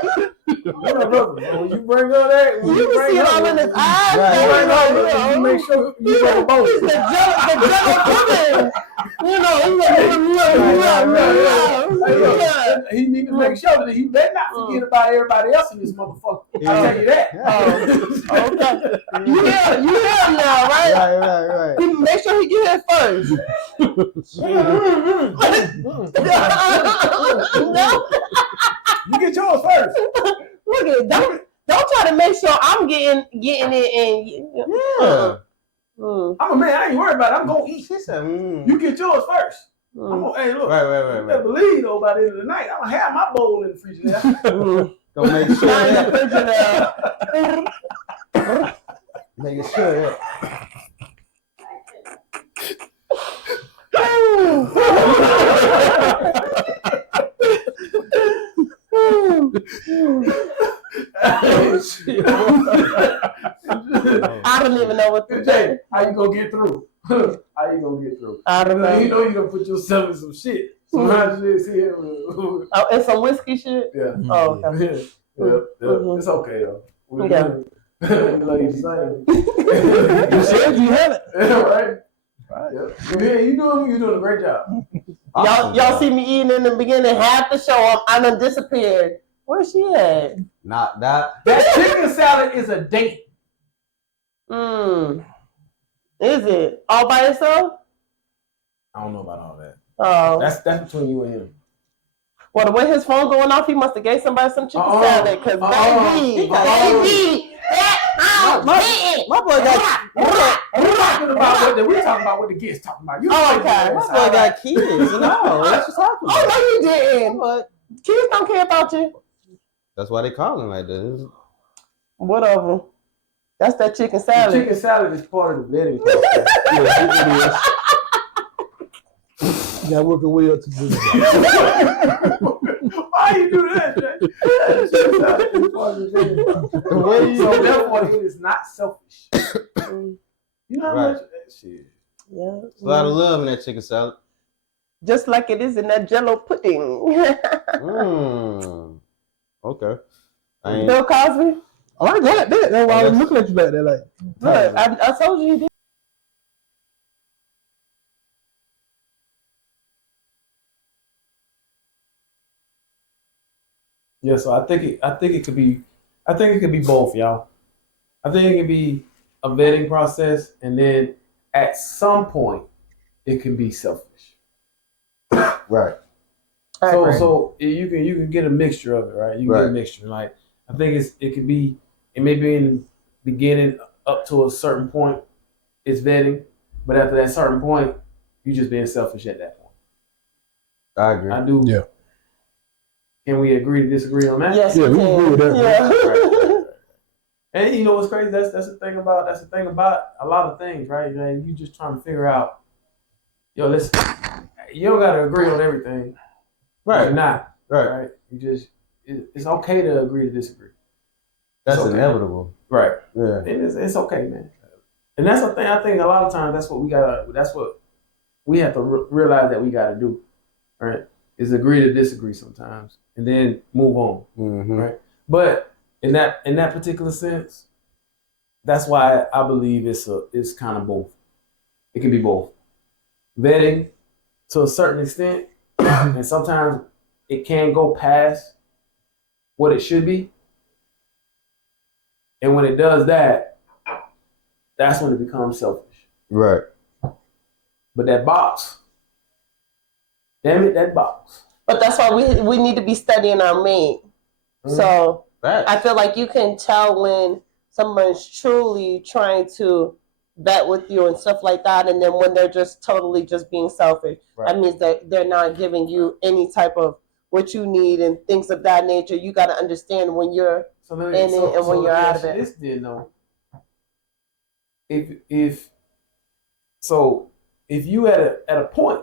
You my brother. When you bring all that, when You can see it all in his eyes. Right. you make sure you bring both. The jello you know, He need to make sure that he better not forget about everybody else in this motherfucker. I'll tell you that. Okay. You hear him now, right? Right. He make sure he get here first. No. You get yours first. Look at it. Don't try to make sure I'm getting it and Yeah. I'm a man. I ain't worried about it. I'm gonna eat. She said, You get yours first. I'm gonna, hey, look. You better Right. believe though, by the end of the night, I'm gonna have my bowl in the refrigerator. Gonna make sure Not in the that. Making sure that. I don't even know what to Jay, do. how you gonna get through? How you gonna get through? I don't know. You know you gonna put yourself in some shit. Some hot shit. See here. Oh, and some whiskey shit? Yeah. Oh, okay. Yeah. It's okay though. We Yeah. love you the same. You said you had it. Yeah, right. Yeah, you doing a great job. Y'all see me eating in the beginning, half the show, I done disappeared. Where's she at? Not that. That chicken salad is a date. Is it all by itself? I don't know about all that. Oh, That's between you and him. well, the way his phone going off, he must have gave somebody some chicken salad. Cause baby, My boy got. We're talking about what the guests talking about. You okay. My boy got kids. You know what you talking about? Oh no, you didn't. What? Kids don't care about you. That's why they call him like that. Whatever. That's that chicken The salad. chicken salad is part of the vetting process. Yeah, it is. You gotta work your way up to do that. Why you do that, Jay? Chicken salad is part of the vetting. So therefore, it is not selfish. You know how Right. much shit. Yeah. There's a lot of love in that chicken salad. Just like it is in that Jello pudding. Okay. I ain't, Bill Cosby. Oh, I got that. That's why I was looking at you like that. Like, Look, I told you he did. Yeah, so I think it could be both, y'all. I think it could be a vetting process, and then at some point, it can be selfish. right. So you can get a mixture of it, right? You can get a mixture. Like I think it may be in the beginning up to a certain point, it's vetting, but after that certain point, you just being selfish at that point. I agree. I do. Yeah. Can we agree to disagree on that? Yes, Yeah, we agree with that. Yeah. And you know what's crazy? That's the thing about a lot of things, right? Man, you just trying to figure out, yo, listen, you don't gotta agree on everything. Right. You're not. Right. You just it's okay to agree to disagree. That's It's okay. inevitable. Right. Yeah. It's okay, man. And that's the thing. I think a lot of times that's what we have to realize that we gotta do, right? Is agree to disagree sometimes, and then move on, right? But in that particular sense, that's why I believe it's kind of both. It can be both. Vetting to a certain extent, and sometimes it can go past what it should be. And when it does that, that's when it becomes selfish. Right. But that box, damn it, that box. But that's why we need to be studying our mate. So I feel like you can tell when someone's truly trying to bet with you and stuff like that, and then when they're just totally just being selfish. Right. That means that they're not giving you any type of what you need and things of that nature. You got to understand when you're in it and when you're out of it. This did know. If you at a point,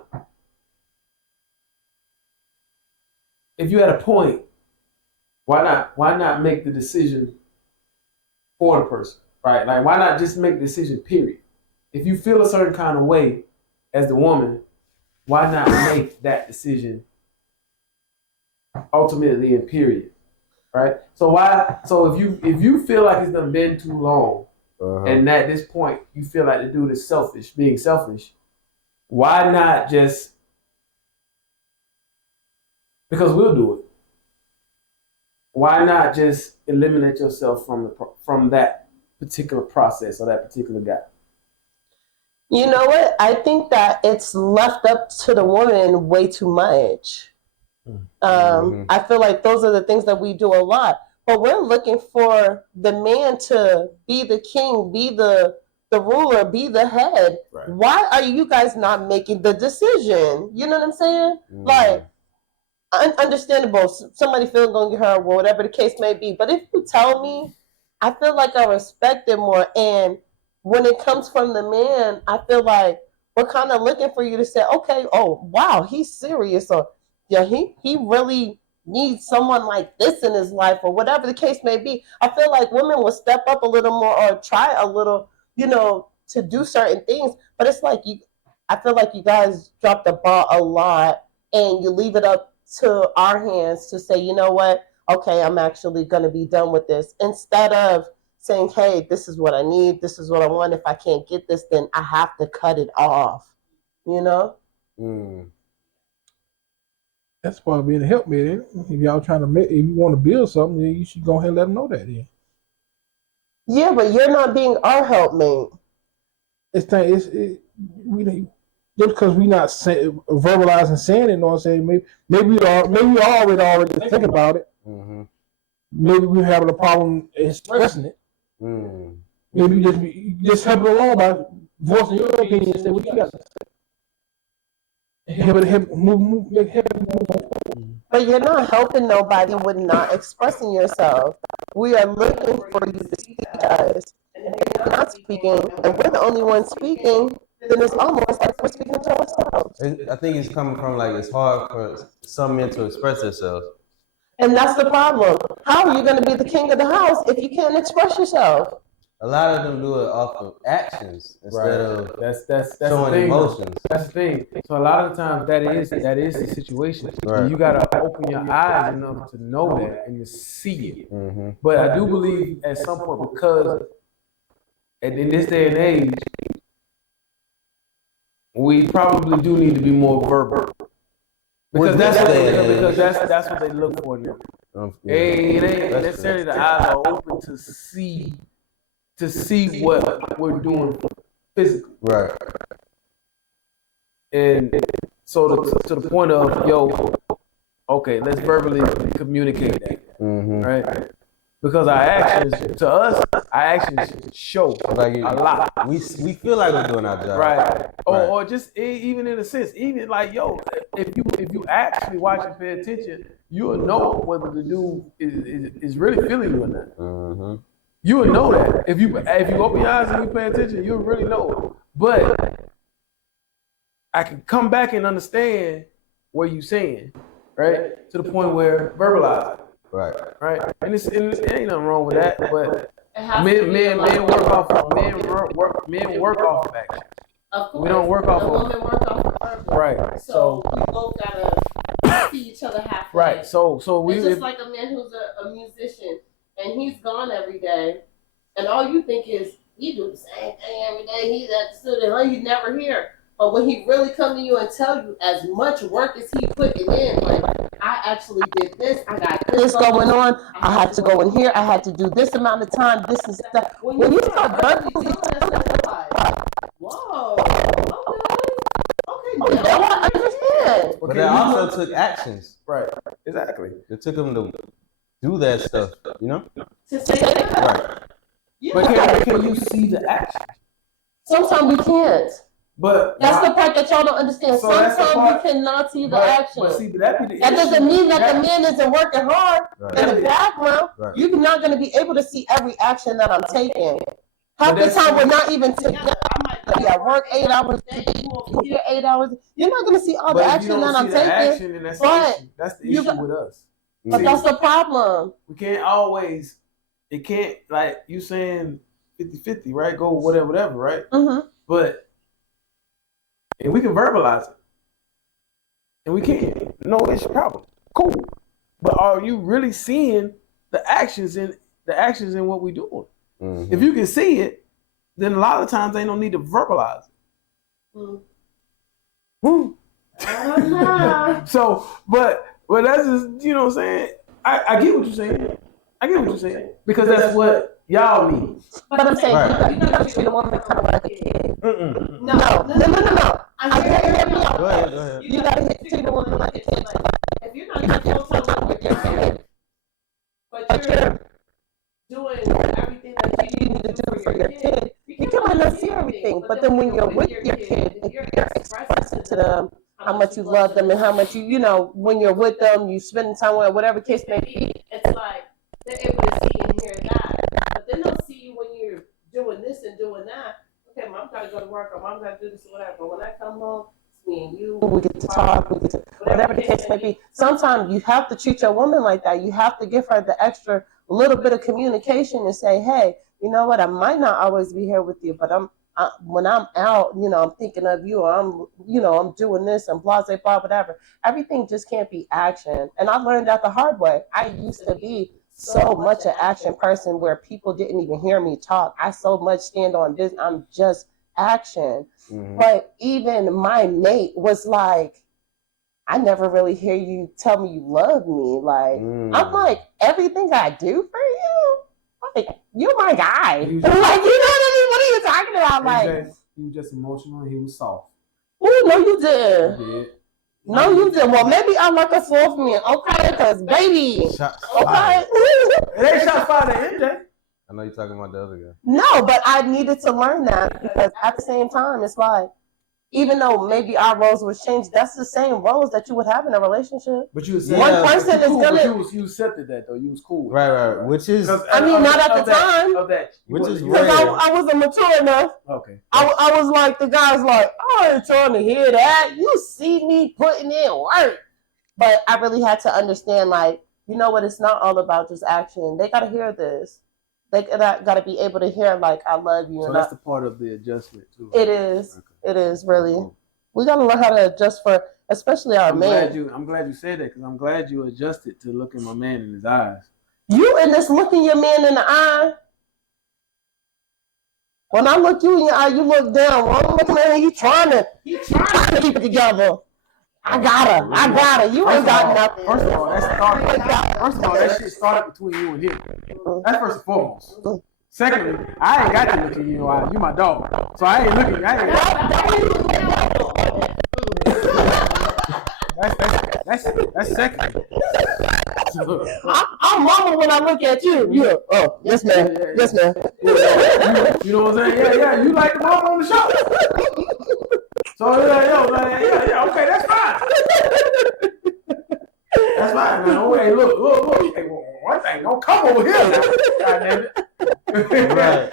why not make the decision for the person, right? Like why not just make the decision, period? If you feel a certain kind of way as the woman, why not make that decision ultimately in period, right? So if you feel like it's done been too long, and at this point you feel like the dude is being selfish, why not just, because we'll do it, why not just eliminate yourself from that particular process or that particular guy? You know what? I think that it's left up to the woman way too much. I feel like those are the things that we do a lot. But we're looking for the man to be the king, be the ruler, be the head. Right. Why are you guys not making the decision? You know what I'm saying? Like, understandable. Somebody feeling gonna get hurt, or whatever the case may be. But if you tell me, I feel like I respect it more. And when it comes from the man, I feel like we're kind of looking for you to say, okay, oh wow, he's serious, or yeah, he really needs someone like this in his life, or whatever the case may be. I feel like women will step up a little more or try a little, to do certain things. But it's like I feel like you guys drop the ball a lot, and you leave it up to our hands to say, you know what, okay, I'm actually going to be done with this, instead of saying, hey, this is what I need, this is what I want. If I can't get this, then I have to cut it off, That's part of being a helpmate, ain't it? If y'all trying to if you want to build something, then you should go ahead and let them know that. Then. Yeah, but you're not being our helpmate. Just because we not verbalizing saying it, you know what I'm saying? Maybe we already thinking about it. Mm-hmm. Maybe we're having a problem expressing it. Mm. Maybe you just help it along by voicing your opinion and say what you got to say. Help move. But you're not helping nobody with not expressing yourself. We are looking for you to speak to us. And if you're not speaking, and we're the only ones speaking, then it's almost like we're speaking to ourselves. I think it's coming from like it's hard for some men to express themselves. And that's the problem. How are you going to be the king of the house if you can't express yourself? A lot of them do it off of actions instead of that's showing the thing. emotions. That's the thing. So a lot of the times that is the situation. Right. You gotta open your eyes enough to know that and to see it. Mm-hmm. But I do believe at some point, because in this day and age, we probably do need to be more verbal. Because that's what they look for now. It ain't necessarily the eyes are open to see what we're doing physically. Right. And so to the point of, okay, let's verbally communicate that. Mm-hmm. Right? Because our actions show Like a lot. We feel like we're doing our job. Right. Or just even in a sense, even like, if you actually watch and pay attention, you'll know whether the dude is really feeling you or not. Mm-hmm. You will know that. If you open your eyes and you pay attention, you'll really know it. But I can come back and understand what you're saying, right? To the point where verbalize it. Right. Right. And it ain't nothing wrong with that, but men work off of action. Of course. We don't work off the of women work off of verbal. Right. So we both gotta see each other halfway. Right. So we it's just like a man who's a musician and he's gone every day, and all you think is he do the same thing every day. He's at the studio, you never hear. But when he really come to you and tell you as much work as he putting in, like, I actually did this, I got this going on, I had to go in here, I had to do this amount of time, this and stuff. When you start verbally whoa, okay, now I understand. But they also took actions. Right. Exactly. It took them to do that stuff, To say that. Right. Yeah. But can you see the action? Sometimes we can't. But That's the part that y'all don't understand. So that's the Sometimes part- we cannot see the action. But see, that be the That issue. doesn't mean that the man isn't working hard in the Right. background. Right. You're not going to be able to see every action that I'm taking. Half But the that's- time, we're not even together. I might Yeah, work 8 hours, here 8 hours. You're not going to see all the But if you action don't that I'm see the taking. action, then that's the but issue. That's the you issue got- with us. But See, that's the problem. we can't always, it can't, like you saying 50-50, right? Go whatever, right? Mm-hmm. But, and we can verbalize it. And we can. No issue, problem. Cool. But are you really seeing the actions in what we're doing? Mm-hmm. If you can see it, then a lot of times they don't need to verbalize it. So, but that's just, you know what I'm saying? I get what you're saying. I get what you're saying. Because that's what y'all need. But I'm saying, Right. you got to treat a woman kind of like a kid. Mm-mm. No. I hear me out. Go ahead. You got to treat a woman like a kid. if you're not doing something with your kid, but you're doing everything that you need to do for your kid, You can not see everything, but then when you're with your kid, if you're expressing to them, how much you love them and how much you know, when you're with them, you spending time with them, whatever case may be. It's like they're able to see and hear that, but then they'll see you when you're doing this and doing that. Okay, mom gotta go to work, or mom gotta do this or whatever. But when I come home, it's me and you. We get to talk, we get to, whatever the case may be. Sometimes you have to treat your woman like that. You have to give her the extra little bit of communication and say, hey, you know what, I might not always be here with you, but when I'm out, you know, I'm thinking of you, or I'm doing this and blah, blah, blah, whatever. Everything just can't be action. And I learned that the hard way. I used to be so much an action person where people didn't even hear me talk. I so much stand on business. I'm just action. Mm-hmm. But even my mate was like, I never really hear you tell me you love me. Like, I'm like, everything I do for you? Like, you're my guy. Like, you know what I mean? What are you talking about? Like, he was just emotional and he was soft. Oh, no, you did. No, you did. Well, maybe I'm like a soft man, okay? Because, baby, okay? It ain't shot fired at MJ. I know you're talking about the other guy. No, but I needed to learn that because at the same time, it's like, even though maybe our roles would change, that's the same roles that you would have in a relationship. But you was one person is gonna. You accepted that though. You was cool. Right. Which is. I mean, not at the time. Which is because I wasn't mature enough. Okay. I was like, the guy's like, I ain't trying to hear that. You see me putting in work, but I really had to understand, like, you know what? It's not all about just action. They gotta hear this. They gotta be able to hear, like, I love you. So that's the part of the adjustment too. It is. Okay. It is really. We gotta learn how to adjust for, especially our men. I'm glad you said that because I'm glad you adjusted to looking my man in his eyes. You in this looking your man in the eye. When I look you in your eye, you look down. When I'm looking at him, you trying to keep it together. I gotta. You ain't got nothing. First of all, that shit started between you and him. That's first and foremost. Secondly, I ain't got to look at you. You my dog, so I ain't looking. That's second. I'm mama when I look at you. You, oh, yes, ma'am. Yes, ma'am. You know what I'm saying? Yeah. You like the mama on the show. So yeah, okay, that's fine. That's fine, man. Hey, look. Hey, one thing, don't come over here now. God damn it. Right.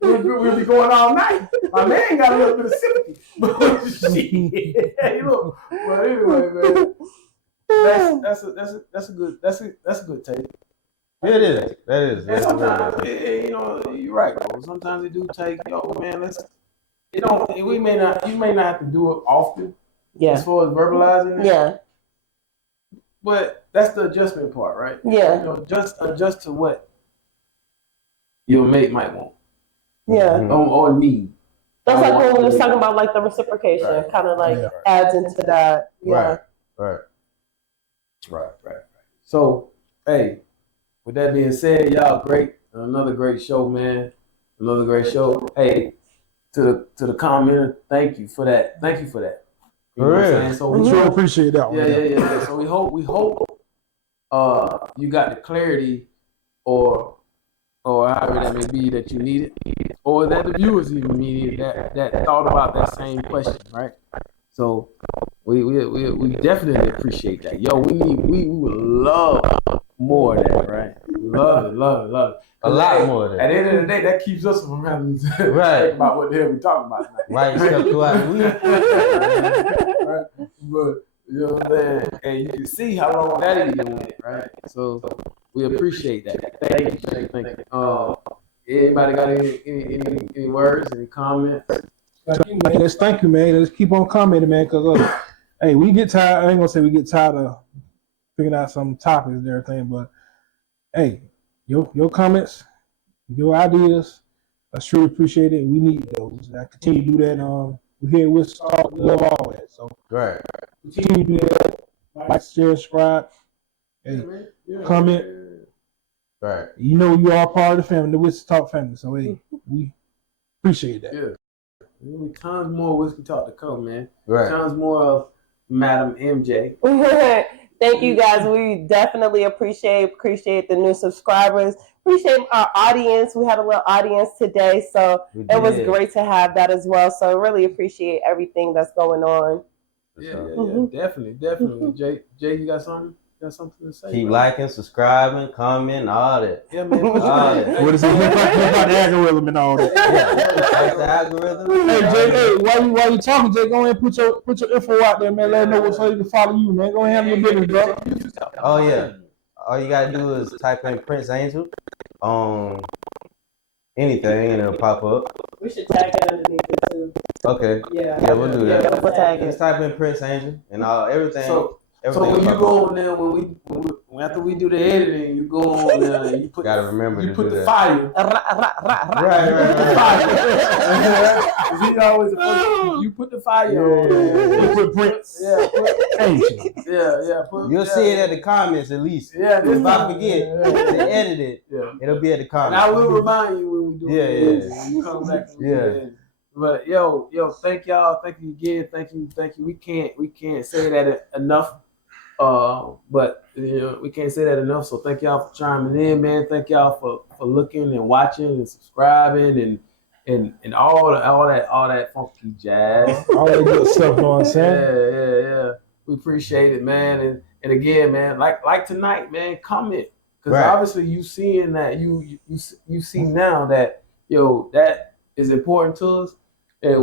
We'll be going all night. My man got a little bit of sympathy. Shit. Hey, look. But anyway, man. That's a good take. Yeah, it is. That is. And sometimes, you know, you're right, bro. Sometimes it do take, man, you may not have to do it often. Yeah. As far as verbalizing it. Yeah. But that's the adjustment part, right? Yeah. You know, just adjust to what your mate might want. Yeah. Or need. That's like when we were talking about like the reciprocation, right. Kind of like adds into that. Yeah. Right. So, hey, with that being said, y'all great. Another great show, man. Another great show. Hey, to the commenter, thank you for that. You know what I'm saying? So we sure appreciate that one. Yeah. So we hope you got the clarity or however that may be that you needed, or that the viewers even needed that thought about that same question, right? So we definitely appreciate that. Yo, we would love more of that, right? Love it. A lot more of that. At the end of the day, that keeps us from having to think about what the hell we talking about tonight. Right, stuff throughout the week. Right? But you know what I'm saying? And you can see how long that is doing it, right? So we appreciate that. Thank you. Anybody got any words, any comments? Thank you, man. Let's keep on commenting, man, because hey, we get tired. I ain't gonna say we get tired of figuring out some topics and everything, but hey, your comments, your ideas, I sure appreciate it. We need those. I continue to do that. We here with Talk, we love all that. So right, continue to do that. Like, share, subscribe, hey, comment. Right. You know you are part of the family, the Whiskey Talk family. So hey, we appreciate that. Yeah. There'll be tons more Whiskey Talk to come, man. Right. Tons more of Madam MJ. Thank you guys. We definitely appreciate the new subscribers. Appreciate our audience. We had a little audience today, so it was great to have that as well. So really appreciate everything that's going on. Yeah, Mhm. definitely. Jay, you got something? Got something to say? Keep bro? liking, subscribing, commenting, all that. Yeah, man. Put Ah, your, yeah. What is it? Hip hop algorithm and all that. That's the algorithm. Hey Jay, hey, while you talking, Jay, go ahead and put your info out there, man. Let them know what so you can follow you, man. Go ahead and handle your business, bro. Oh yeah. All you gotta do is type in Prince Angel on anything and it'll pop up. We should tag it underneath it too. Okay. Yeah. Yeah, we'll do that. Yeah, we'll tag Just it. type in Prince Angel and everything. So everything when will you pop go up. on there, when after we do the editing, you go on there and you put Gotta remember you to put do the that. fire. Right. He always you put the fire on. You put Prince. Yeah, Angel. put, You'll see it at the comments at least. Yeah, If I forget to edit it, Yeah. it'll be at the And comments. I will remind you when we do Yeah, it. yeah. When you come back. And we Yeah. do it. But yo, thank y'all. Thank you again. Thank you. We can't say that enough. But you know, we can't say that enough. So thank y'all for chiming in, man. Thank y'all for looking and watching and subscribing and all that funky jazz. All that good stuff, you know what I'm saying? Yeah. We appreciate it, man. And again, man, like tonight, man, comment because Right. obviously you seeing that you see now that that is important to us, and Your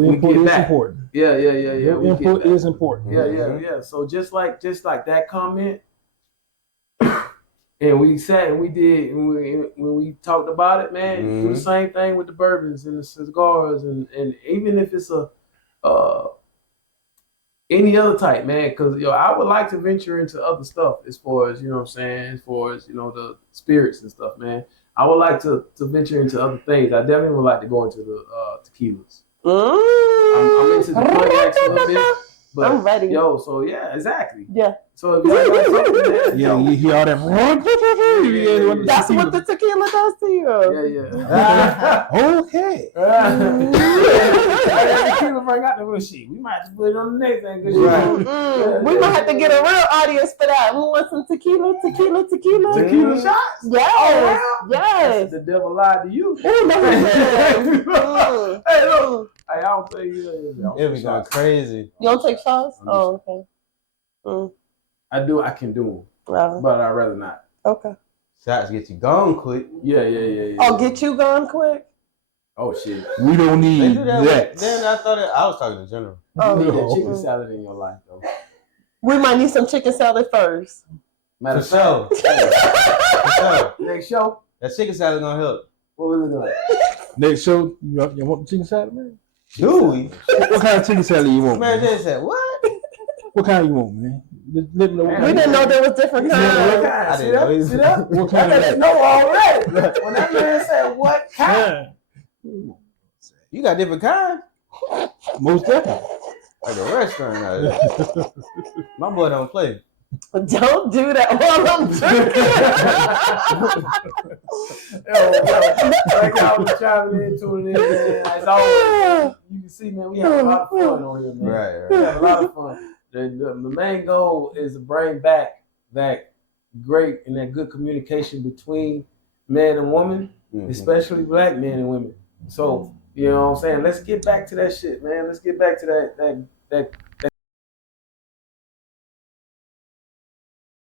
we input get is back. important. yeah. Your we get input back. is important. Yeah. So just like that comment, and we sat and we did when we talked about it, man. Do the same thing with the bourbons and the cigars, and even if it's a any other type, man. Because I would like to venture into other stuff as far as as far as the spirits and stuff, man. I would like to venture into other things. I definitely would like to go into the tequilas. I'm into the cognacs a little bit. But, I'm ready. So yeah, exactly. Yeah. So if y'all got something, man, Yeah, you hear all that. That's what the tequila does to you. Yeah. Okay. Tequila bring out the real shit. We might just put it on the next thing. We might have to get a real audience for that. We want some tequila. Tequila shots. Yes. Oh, Yes. the devil lied to you. Ooh, no, Hey, look. Hey, I don't think It'll be going crazy. You don't take shots? Oh, okay. I can do them, but I'd rather not. Okay. Shots get you gone quick. Yeah. Oh, get you gone quick? Oh, shit. We don't They need do that. that. Then I thought I was talking in general. You need Oh, that chicken salad in your life, though. we might need some chicken salad first. Matter For of fact, sure. For sure. next show, That chicken salad gonna help. what we looking like? Next show, you want the chicken salad, man? Do we? What kind of chicken salad you want, Mary man? J said, what? What kind you want, man? Let me know what Man, We kind. didn't know there was different kinds. I See didn't know. that? See that? What I kind of didn't know already. When that man said, what kind? You got different kinds? Most definitely. Like a restaurant out there. My boy don't play. Don't do that while I'm drinking. Thank y'all for chiming in, tuning in, man. As always, you can see, man, we have a lot of fun on here, man. Right. We have a lot of fun. The main goal is to bring back that great and that good communication between man and woman, especially black men and women. So, you know what I'm saying? Let's get back to that shit, man. Let's get back to that